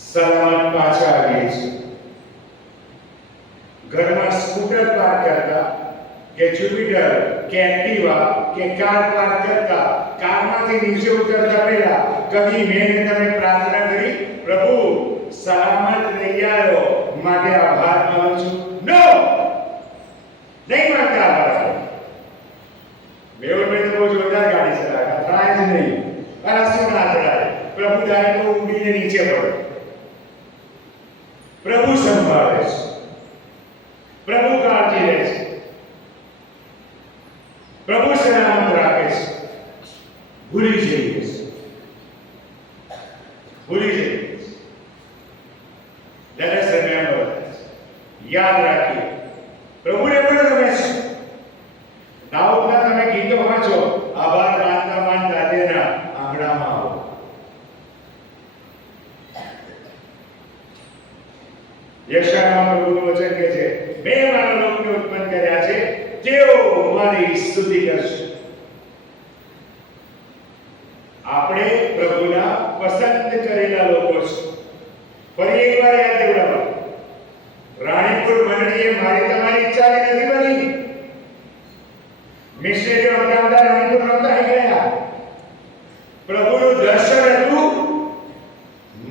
સલામત પાછા આવીએ છીએ. ઘરમાં સ્કૂટર પાર્ક કરતા કે જ્યુપિટર કે એક્ટિવા કે કાર પાર્ક કરતા કારમાંથી નીચે ઉતરતા પહેલા કદી મેં તમે પ્રાર્થના કરી, પ્રભુ સલામત લઈ આવ્યો માટે આભાર માનું છું? નો, નહીં માનતા આભાર. મેં તો બહુ જોરદાર ગાડી ચલાવે, થાય જ નહીં. અરે શું ના ચડાવે, પ્રભુ તારે તો ઉડીને નીચે પડે. પ્રભુ સંભાળે છે, પ્રભુ કાળજી લે છે, પ્રભુ સલામત રાખે છે. ભૂલી જઈએ છીએ, ભૂલી જઈએ. Let us remember that. યાદ રાખીએ, પ્રભુને પણ ગમે છે. દાઉદના તમે ગીતો વાંચો, આભાર માનતા માનતા તેના આંગણામાં આવો. યશાયામાં પ્રભુનું વચન કહે છે, મેં મારા લોકોને ઉત્પન્ન કર્યા છે, તેઓ મારી સ્તુતિ કરશે. આપણે પ્રભુના પસંદ કરેલા લોકો છે. ફરી એકવાર યાદ દેવડાવો, રાણીપુર મંડળીએ મારી તમારી ઈચ્છાથી નથી બની. મિશનરીઓ અમદાવાદ રાણીપુર નહોતા આવી ગયા. પ્રભુનું દર્શન હતું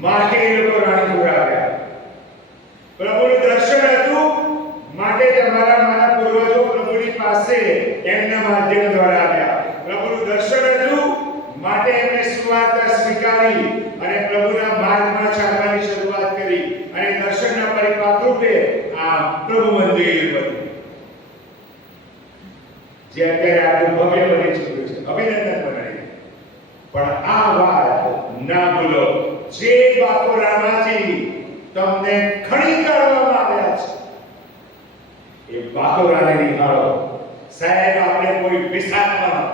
માટે એ લોકો રાણીપુર આવ્યા. પ્રભુનું દર્શન હતું માટે તમારા મારા પૂર્વજો પ્રભુની પાસે એમના માધ્યમ દ્વારા આવ્યા. પ્રભુનું દર્શન હતું માટે એમણે સુવાર્તા સ્વીકારી અને પ્રભુના માર્ગમાં ચાલવાની શરૂઆત કરી અને દર્શનના પરિપાક રૂપે આ પ્રભુ મંદિર બન્યું, જે અત્યારે આપણું ભવ્ય બની ચૂક્યું છે. અભિનંદન બનાવી. પણ આ વાત ના ભૂલો, જે બાકોરામાંથી તમને ખણી કાઢવામાં આવ્યા છે, એ બાકોરાને નિહાળો. સાહેબ, આપણે કોઈ વિશાખમાં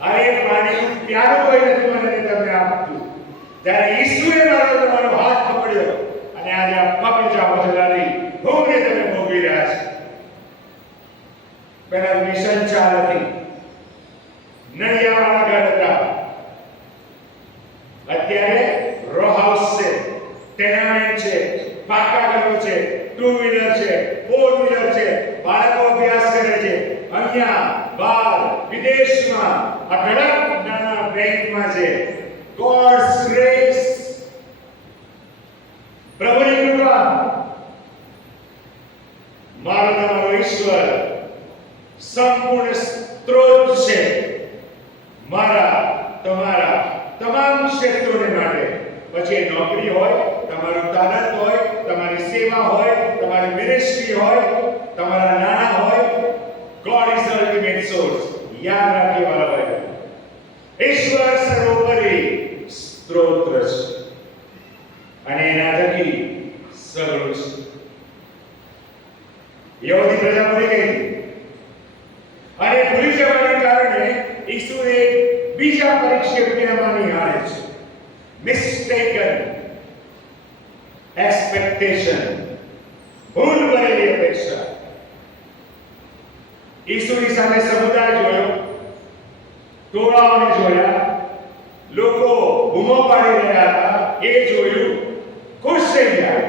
અરે પાણીનું પ્યારું કોઈ નથી મને તમને આપતું. જ્યારે ઈસુએ મારો તમારો હાથ પકડ્યો અને આજે આ પકડ ચલાવી ભોગને તમે ભોગવી રહ્યા છે. પહેલા મિશન ચાલ હતી, નળિયાવાળા ઘર હતા, અત્યારે રો હાઉસ છે, ટેનામેન્ટ છે, પાકા ઘરો છે, ટુ વ્હીલર છે, ફોર વ્હીલર છે, બાળકો અભ્યાસ કરે છે અહીંયા બહાર વિદેશમાં, આ ઘણા નાના બેંકમાં છે. ગોડ્સ ગ્રેસ, પ્રભુની કૃપા. મારો તમારો ઈશ્વર સંપૂર્ણ સ્ત્રોત છે મારા તમારા તમામ ક્ષેત્રોને માટે. પછી એ નોકરી હોય, તમારું તાલંત હોય, તમારી સેવા હોય, તમારી મિનિસ્ટ્રી હોય, તમારા નાણા હોય, God is the ultimate source. યાદ રાખી વાળા ભાઈ, ઈશ્વર સર્વોપરી સ્ત્રોત છે અને એના થકી સગળું છે. યહૂદી પ્રજા ભૂલી ગઈ અને ભૂલી જવાને કારણે ઈસુએ બીજા પરિક્ષેપ્યમાં નિહાળે છે. મિસ્ટેકન એક્સપેક્ટેશન, ભૂલ ભરેલી અપેક્ષા. ઈસુની સામે સમુદાય જોયો, ટોળાઓને જોયા, લોકો બૂમો પાડી રહ્યા હતા એ જોયું, ખુશ થઈ ગયા.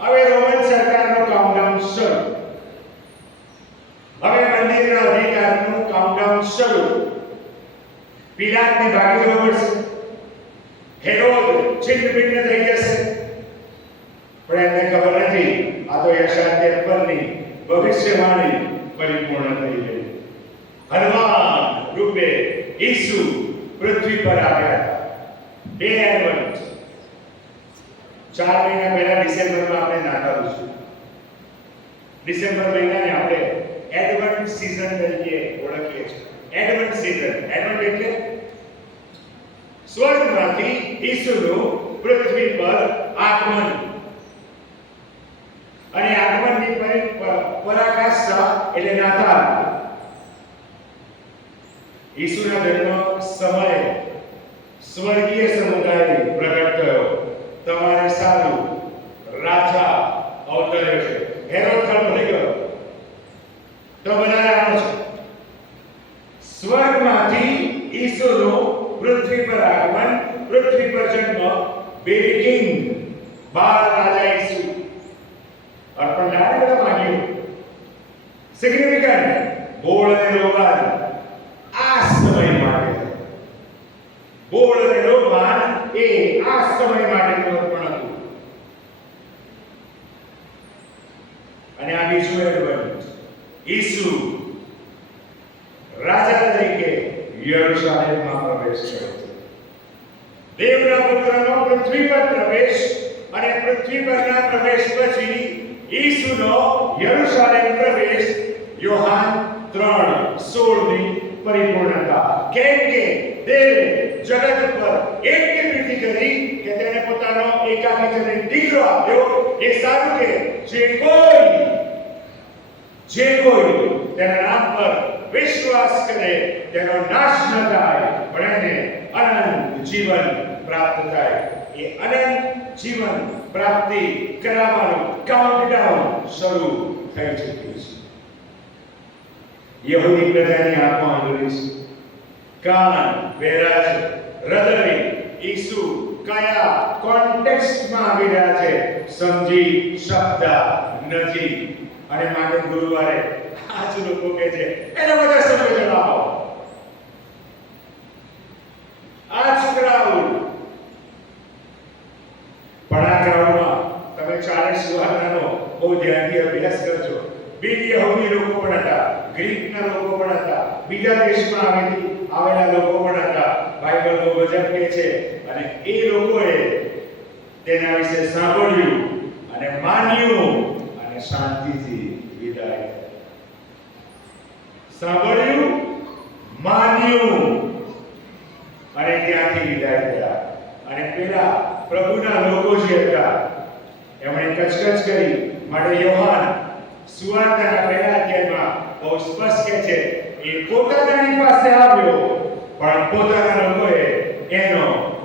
હવે રોમન સરકારનું કાઉન્ટડાઉન શરૂ. હવે મંદિરના અધિકારનું કાઉન્ટડાઉન શરૂ. પિલાતને ભાગી જવું પડશે. હેરોદ છિન્નભિન્ન થઈ જશે. પણ એમને ખબર નથી આ તો યશાયા 53 ની ભવિષ્યવાણી પરિપૂર્ણ થઈ ગઈ. હનુમાન રૂપે ઈસુ પૃથ્વી પર આવ્યા હતા. બે એડવન્ટ. 4 મહિના પહેલા ડિસેમ્બરમાં આપણે નાતાલ છું. ડિસેમ્બર મહિનાને આપણે એડવન્ટ સીઝન તરીકે ઓળખીએ છીએ. એડવન્ટ સીઝન. એડવન્ટ એટલે સ્વર્ગમાંથી ઈસુનું પૃથ્વી પર આગમન. અને આગમનની પરાકાષ્ઠા એટલે નાતાલ. ઈસુના જન્મ સમયે સ્વર્ગીય સમુદાય પ્રગટ થયો. તમારે સારું રાજા અવતર્યો છે. હેરોદ ખરો થઈ ગયો તો બધા જાણો છો. સ્વર્ગમાંથી ઈસુનું પૃથ્વી પર આગમન, પૃથ્વી પર જન્મ, બેબી કિંગ, બાળ રાજા ઈસુ. અર્પણ દાન બધા માંગ્યું. સિગ્નિફિકન્ટ બોળ અને રોગાન આ સમય માટે. બોળ અને રોગાન એ આ સમય માટેનું અર્પણ હતું. અને આ બીજું એડવન્ટ. ઈસુ રાજા તરીકે યરુશલેમમાં પ્રવેશ કર્યો. દેવના પુત્રનો પૃથ્વી પર પ્રવેશ અને પૃથ્વી પરના પ્રવેશ પછી ઈસુનો યરુશલેમ પ્રવેશ યોહાન 3:16 ની પરિપૂર્ણતા. કેમ કે દેવે જગત પર એટલી પ્રીતિ કરી કે તેને પોતાનો એકાકી દીકરો આપ્યો. એ સારું કે જે કોઈ તેના નામ પર વિશ્વાસ કરે તેનો નાશ ન થાય પણ એને અનંત જીવન પ્રાપ્ત થાય. એ અનંત જીવન પ્રાપ્તિ કરાવવાનું કાઉન્ટડાઉન શરૂ થઈ ચૂક્યું છે. યહૂદી પ્રજાની આંખો આંધળી છે, કાન બહેરા છે, હૃદય ઈસુ કયા કોન્ટેક્સ્ટમાં આવી રહ્યા છે સમજી શકતા નથી. અને માટે ગુરુવારે આજ લોકો કહે છે એને બધા સમય જણાવો. આજ ક્રાઉડ પણ આ ક્રાઉડમાં તમે 40 સુહાગરાનો બહુ ધ્યાનથી અભ્યાસ કરજો. બિન યહૂદી લોકો પણ હતા, ગ્રીકના લોકો પણ હતા, બીજા દેશમાં આવેલા લોકો પણ હતા. બાઇબલનો વચન કહે છે અને એ લોકોએ તેના વિશે સાંભળ્યું અને માન્યું અને શાંતિથી વિદાય. સાંભળ્યું, માન્યું અને ત્યાંથી વિદાય થયા. અને પેલા પ્રભુના લોકો જે હતા એમણે કચકચ કરી. માટે યોહાન સુવાર્તાના પહેલા અધ્યાયમાં બહુ સ્પષ્ટ કહે છે એ પોતાની પાસે આવ્યો પણ પોતાના લોકોએ એનો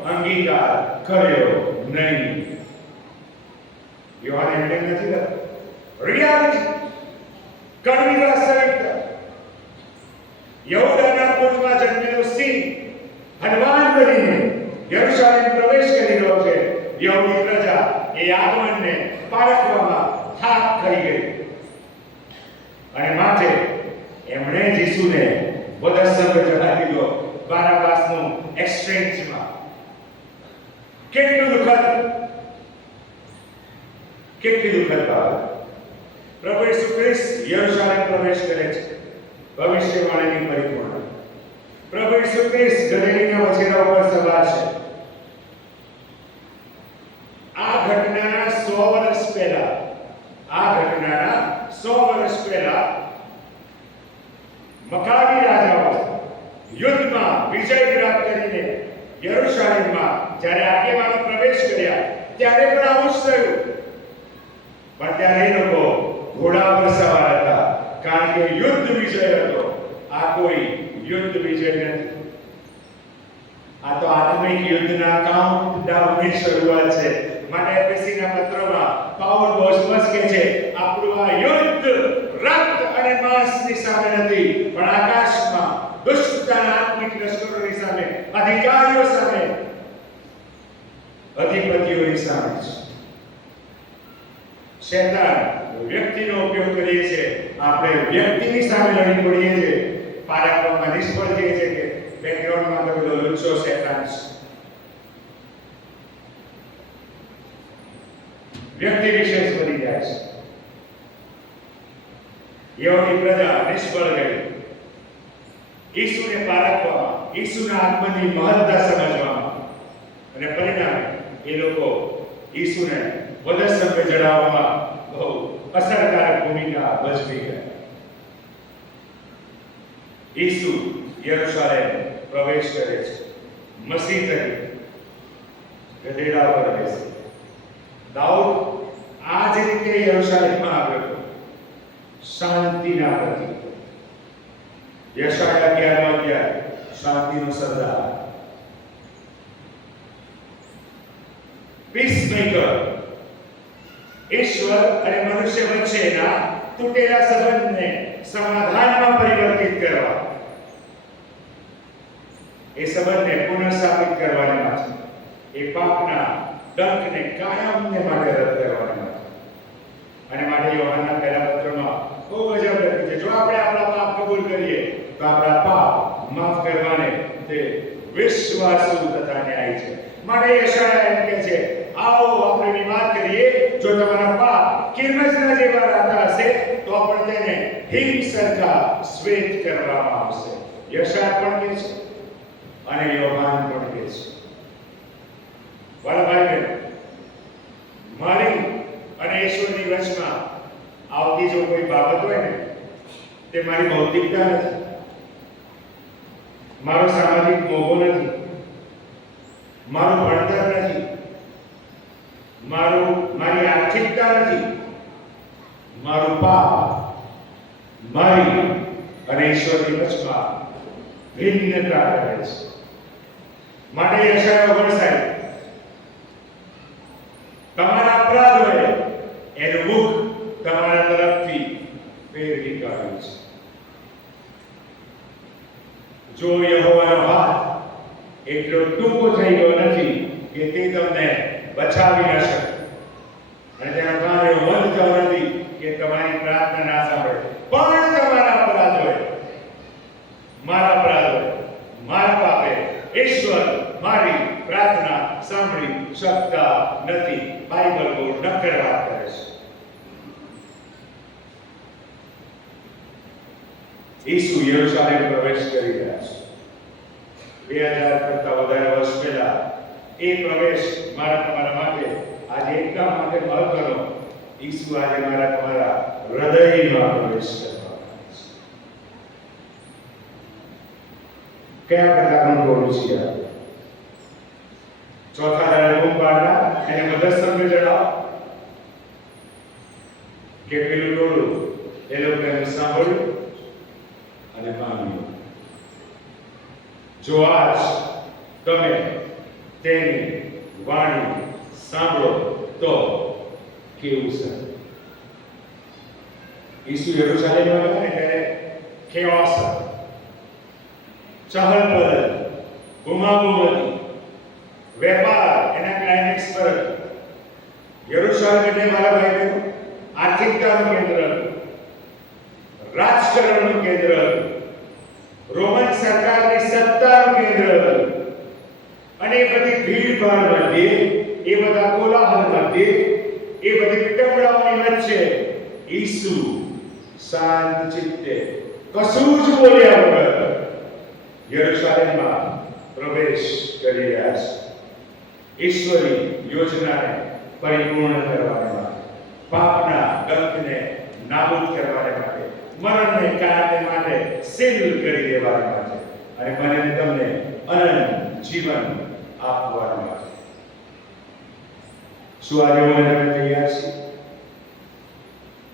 અંગીકાર કર્યો નહીં. યોહાન એમ નથી લખતો. રિયાલિટી, કડવી વાસ્તવિકતા. યહૂદાના કુળમાં જન્મેલો સિંહ હનુમાન બનીને યરુશલેમ પ્રવેશ કરી રહ્યો છે. યહૂદી પ્રજા એ આગમનને પારખવામાં થાક થઈ ગઈ અને માટે એમણે ઈસુને વધસ્તંભ ચડાવી દીધો બારાબાસનું એક્સચેન્જમાં. કેટલી દુઃખદ બાબત. પ્રભુ ઈસુ ખ્રિસ્ત યરુશલેમ પ્રવેશ કરે છે. ભવિષ્યવાણીની પરિપૂર્ણ. પ્રભુ ઈસુ ખ્રિસ્ત ગધેડીના વછેરા ઉપર સવાર છે. આ ઘટનાના 100 વર્ષ પહેલા મકાબી રાજાઓ યુદ્ધમાં વિજય પ્રાપ્ત કરીને યરુશલેમમાં જ્યારે આગેવાનો પ્રવેશ કર્યા ત્યારે પણ આવું જ થયું. પણ ત્યારે એ લોકો ઘોડા પર સવાર હતા કારણ કે યુદ્ધ વિજય હતો. આ કોઈ યુદ્ધ વિજય નથી. આ તો આત્મિક યુદ્ધના કાઉન્ટડાઉનની શરૂઆત છે. માટે એફએસીના પત્રમાં પાઉલ બહુ સ્પષ્ટ કહે છે આપણું આ યુદ્ધ રક્ત અને માંસની સામે નથી પણ આકાશમાં દુષ્ટતાના આત્મિક લશ્કરોની સામે, અધિકારીઓ સામે, અધિપતિઓની સામે છે. શૈતાન વ્યક્તિનો ઉપયોગ કરીએ છીએ, આપણે વ્યક્તિની સામે લડી પડીએ છીએ, પારખવામાં નિષ્ફળ જઈએ છીએ કે બેકગ્રાઉન્ડમાં તો પેલો લુચ્ચો શૈતાન છે. વ્યક્તિ વિશેષ બની જાય છે. યહૂદી પ્રજા નિષ્ફળ ગઈ ઈસુને પારખવામાં, ઈસુના આગમનની મહત્તા સમજવામાં, અને પરિણામે એ લોકો ઈસુને વધસ્તંભે જડાવવામાં બહુ અસરકારક ભૂમિકા ભજવી ગયા. ઈસુ યરુશલેમ પ્રવેશ કરે છે, મસીહ તરીકે ગધેડા પર બેસે. દાઉદ આ જ રીતે યરુશલેમમાં આવ્યો હતો, શાંતિના પ્રતીક. યશાયા 11:11 શાંતિનો સરદાર. પીસમેકર, ઈશ્વર અને મનુષ્ય વચ્ચેના તૂટેલા સંબંધને સમાધાનમાં પરિવર્તિત કરવા, એ સંબંધને પુનઃસ્થાપિત કરવાને માટે, એ પાપના ડંકને કાયમને માટે રદ કરવાને માટે. અને માટે યોહાનના પહેલા પત્રમાં બહુ ગજબ લખ્યું છે, જો આપણે આપણા પાપ કબૂલ કરીએ તો આપણા પાપ માફ કરવાને તે વિશ્વાસુ તથા ન્યાયી છે. માટે યશાયા એમ કહે છે, આવો આપણે એની વાત કરીએ, જો તમારા પાપ કિરમજના જેવા રાતા હશે તો પણ તેને હિમ સરખા શ્વેત કરવામાં આવશે. યશાયા પણ કહે છે અને યોહાન પણ કહે છે. વાલા ભાઈ બહેન, મારી અને ઈશ્વરની વચમાં આવતી જો કોઈ બાબત હોય ને, તે મારી ભૌતિકતા નથી, મારો સામાજિક મોભો નથી, મારું ભણતર નથી, મારી આર્થિકતા નથી, મારું પાપ મારી અને ઈશ્વરની વચમાં ભિન્નતા કરે છે. માટે યશાયા 59 તમારા અપરાધ હોય એનું મુખ તમારા તરફથી ફેરવી કાઢ્યું છે. જો યહોવાનો હાથ એટલો ટૂંકો થઈ ગયો નથી કે તે તમને બચાવી ન શકે, અને તેનો કાન એવો બંધ થયો નથી કે તમારી પ્રાર્થના ના સાંભળે, પણ તમારા અપરાધ હોય, મારા અપરાધ હોય, મારા પાપે ઈશ્વર મારી પ્રાર્થના સાંભળી શકતા નથી. બાઇબલ બહુ નક્કર વાત કરે છે. ઈસુ યરુશલેમ પ્રવેશ કરી રહ્યા છે. 2000 કરતા વધારે વર્ષ પહેલા એ પ્રવેશ મારા તમારા માટે આજે એટલા માટે મહત્વનો, ઈસુ આજે મારા તમારા હૃદયમાં પ્રવેશ કરવા છે. કયા પ્રકારનું ટોળું છે? ચોથા દાડે બૂમ પાડના એને મધ્યસ્તંભે જણાવો કે પેલું ટોળું એ લોકોને સાંભળ્યું અને માન્યું. જો આજ તમે તેની વાણી સાંભળો તો કેવું છે? ઈસુ યરુશલેમમાં ગયા ને ત્યારે કેઓસ, ચહલ-પહલ, બૂમાબૂમ હતી, વેપાર એના ક્લાઇમેક્સ પર હતું. યરુશલેમ એટલે મારા ભાઈ બહેનો આર્થિકતાનું કેન્દ્ર હતું, રાજકારણનું કેન્દ્ર હતું, રોમન સરકારની સત્તાનું કેન્દ્ર હતું. અને એ બધી ભીડભાડ મધ્યે, એ બધા કોલાહલ મધ્યે, એ બધી વિટંબણાઓની વચ્ચે ઈસુ શાંત ચિત્તે કશું જ બોલ્યા વગર યરુશલેમમાં પ્રવેશ કરી રહ્યા છે. ઈશ્વરી યોજનાને પરિપૂર્ણ કરવા માટે, પાપના ડંકને નાબૂદ કરવા માટે, મરણને કારણે માટે સીલ કરી દેવા માટે, અને મને તમને અનંત જીવન આપવા માટે. શું આજે હું તમે તૈયાર છીએ?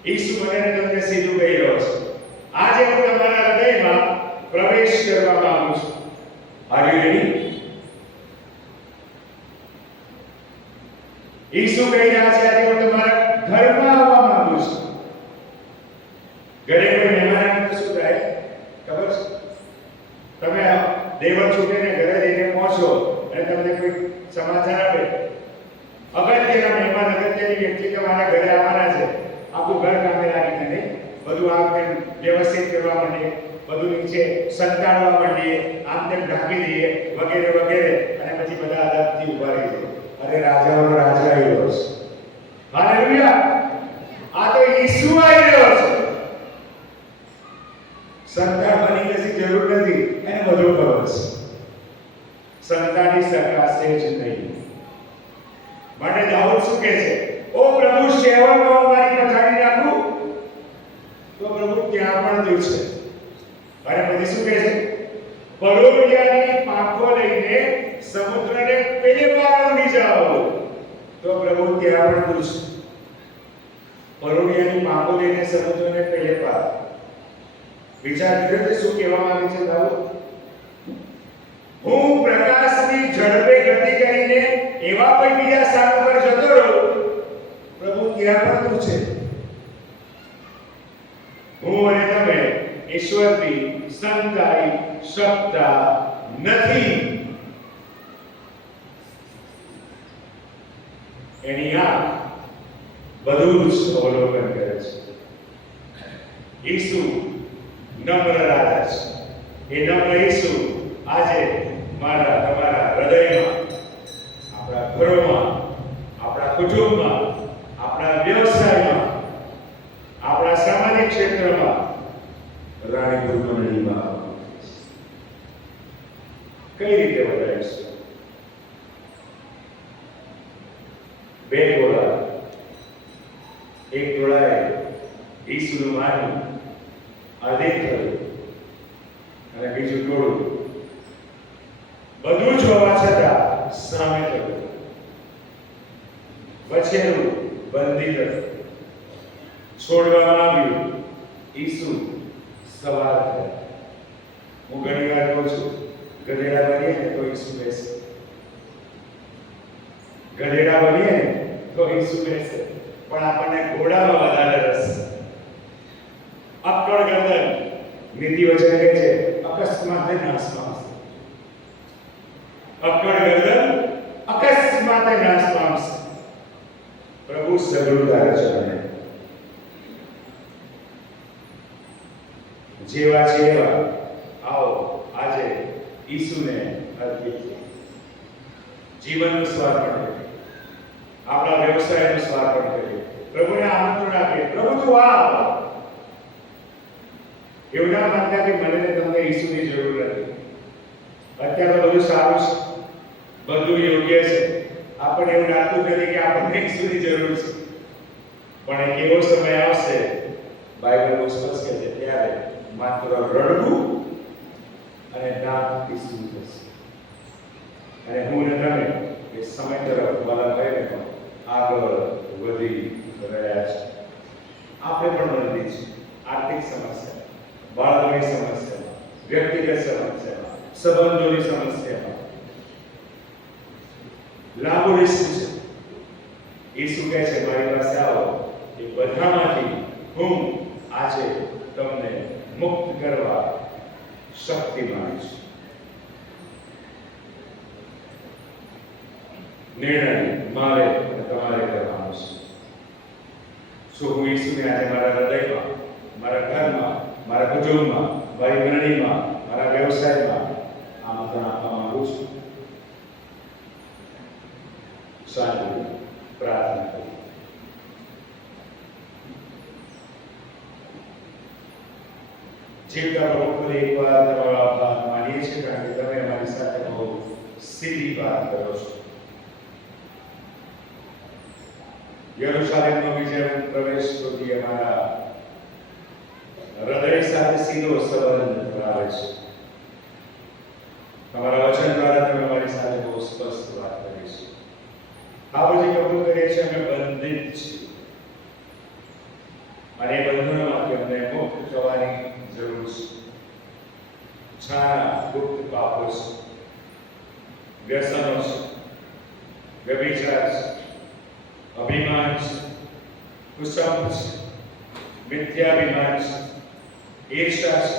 ઈસુ મને તમને સીધું કહી રહ્યો છે, આજે હું તમારા હૃદયમાં પ્રવેશ કરવા માંગુ છું. Are you ready? ઈસુ કહી રહ્યા છે, આજે હું તમારા ઘરમાં આવવા માંગુ છું. ઘરે કોઈ મહેમાન આવે તો શું થાય ખબર છે? તમે દેવળ છૂટીને ઘરે જઈને પહોંચો અને તમને કોઈ સમાચાર આપે, અગત્યના મહેમાન, અગત્યની વ્યક્તિ તમારા ઘરે આવવાના છે, આખું ઘર કામે લાગીને નહીં, બધું આપણે વ્યવસ્થિત કરવા માંડીએ, બધું નીચે સંતાડવા માંડીએ, આમ તેમ ઢાંકી દઈએ વગેરે વગેરે, અને પછી બધા આદબથી ઉભા રહી જાય. અરે રાજાઓનો રાજા આવ્યો છે. હાલેલુયા! આ તો ઈસુ આવી રહ્યો છે. સંતાન બની કશી જરૂર નથી, એને બધું ખબર છે. સંતાનની શકાશે જ નહીં. માટે દાઉદ શું કહે છે? ઓ પ્રભુ, સેવકો મારી પછાડી રાખું, તો પ્રભુ ત્યાં પણ દૂર છે. અને પછી શું કહે છે? પરોડિયાની પાંખો લઈને સમુદ્રને પેલે પાર ઉડી જાઓ, તો પ્રભુ ત્યાં પણ દૂર છે. પરોડિયાની પાંખો લઈને સમુદ્રને પેલે પાર. વિચાર કર્યો શું કહેવા માંગે છે દાઉદ? હું પ્રકાશની ઝડપે ગતિ કરીને એવા કોઈ બીજા સ્થાન પર જતો રહું, પ્રભુ ત્યાં પણ દૂર છે. હું અને તમે ઈશ્વરથી સંતાઈ શકતા નથી. એની આંખ બધું જ અવલોકન કરે છે. ઈસુ નમ્ર રાજા છે. એ નમ્ર ઈસુ આજે મારા તમારા હૃદયમાં, આપણા ઘરોમાં, આપણા કુટુંબમાં, આપણા વ્યવસાયમાં, આપણા સામાજિક ક્ષેત્રમાં, રાણીપુર મંડળીમાં કઈ રીતે વધારીશું? બે ટોળા, એક ટોળાએ ઈસુનું માન્યું, આદેશ કર્યો, અને બીજું ટોળું બધું જ હોવા છતાં સામે થયું, વચ્ચેનું બંધી થયું, છોડવામાં આવ્યું. ઈસુ સવાર થયા. હું ઘણી વાર કહું છું, ગધેડા બનીએ ને તો ઈસુ બેસે, ગધેડા બનીએ ને તો ઈસુ બેસે, પણ આપણને ઘોડામાં વધારે રસ. અક્કડ ગરદન, નીતિ વચન કહે છે, અકસ્માતે નાશ પામશે. અક્કડ ગરદન અકસ્માતે નાશ પામશે. પ્રભુ સગળું ધારે છે. જેવા છે એવા આવો આજે ઈસુને અર્પિત જીવનનું સ્વાર્પણ કરીએ, આપણા વ્યવસાયનું સ્વાર્પણ કરીએ, પ્રભુને આમંત્રણ આપીએ, પ્રભુ તું આવ. એવું ના માનતા કે મને ને તમને ઈસુની જરૂર નથી. અત્યારે તો બધું સારું છે, બધું યોગ્ય છે, આપણને એવું લાગતું નથી કે આપણને ઈસુની જરૂર છે. પણ એક એવો સમય આવશે, બાઇબલ બહુ સ્પષ્ટ કહે છે, ત્યારે માત્ર રડવું અને દાંત પીસવું થશે. અને હું ને તમે એ સમય તરફ વાલા થઈને આગળ વધી રહ્યા છે. આપણે પણ બંધી છે આર્થિક સમસ્યા, બાળકોની સમસ્યામાં, વ્યક્તિગત સમસ્યામાં, સંબંધોની સમસ્યામાં. લાભો શું છે? ઈસુ કહે છે, મારી પાસે આવો, એ બધામાંથી હું આજે તમને મુક્ત કરવા શક્તિમાન છું. નિર્ણય મારે અને તમારે કરવાનો છે. શું હું ઈસુને આજે મારા હૃદયમાં, મારા ઘરમાં, મારા કુટુંબમાં, મારી મંડળીમાં, મારા વ્યવસાયમાં આમંત્રણ આપવા માંગુ છું? શાંતિ પ્રાર્થના કરીએ. જીવતા પ્રભુ, એક વાર તમારો આભાર માનીએ છીએ, કારણ કે તમે અમારી સાથે બહુ સીધી વાત કરો છો. યરુશલેમનો વિજય પ્રવેશ સુધી અમારા હૃદય સાથે સીધો સંબંધ ધરાવે છે. તમારા વચન દ્વારા તમે અમારી સાથે બહુ સ્પષ્ટ વાત કરી છે. આ પછી કબૂલ કરીએ છીએ, અમે બંધિત છીએ અને એ બંધનોમાંથી અમને મુક્ત થવાની જરૂર છે. છાના ગુપ્ત પાપો છે, વ્યસનો છે, વ્યભિચાર છે, અભિમાન છે, કુસંગ છે, મિથ્યાભિમાન છે, ઈર્ષા છે,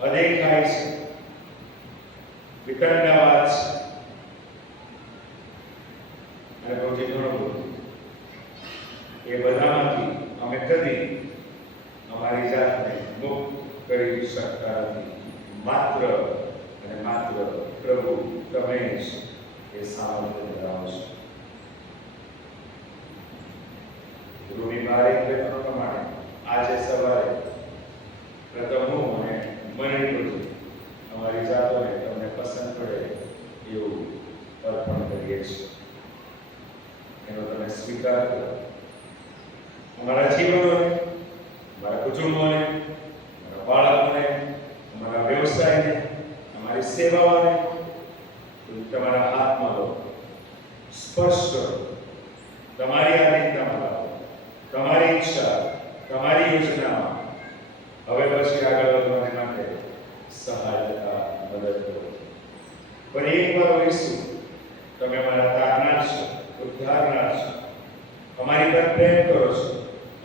અદેખાઈ છે, વિતંડાવાદ છે અને પછી ઘણું બધું. એ બધામાંથી અમે કદી અમારી જાતને મુક્ત કરી શકતા નથી. માત્ર અને માત્ર પ્રભુ તમે જ એ સામર્થ્ય ધરાવો છો. ગુરુની બારીક લેખનો પ્રમાણે આજે સવારે પ્રથમ હું અને મને બધું અમારી જાતોને તમને પસંદ પડે એવું અર્પણ કરીએ છીએ. એનો તમે સ્વીકાર કરો. અમારા જીવનોને, અમારા કુટુંબોને, અમારા બાળકોને, અમારા વ્યવસાયને, અમારી સેવાઓને તમારા હાથમાં લો. સ્પર્શ કરો. તમારી આધીનતામાં લાવો. તમારી ઈચ્છા, તમારી યોજનામાં હવે પછી આગળ વધવાને માટે સહાયતા મદદ કરો. પણ એકવાર હોઈશું તમે અમારા તારનાર છો, ઉદ્ધારનાર છો, અમારી પર પ્રેમ કરો છો,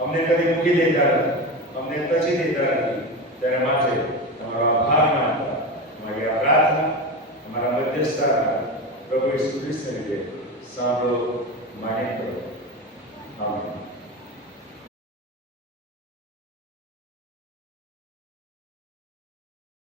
અમને કદી મૂકી દેતા નથી, અમને તજી દેતા નથી. ત્યારે માટે તમારો આભાર માનતા અમારી આ પ્રાર્થના અમારા મધ્યસ્થાના પ્રભુ ઈસુ ખ્રિસ્તને સાંભળો, માન્ય કરો. આમેન.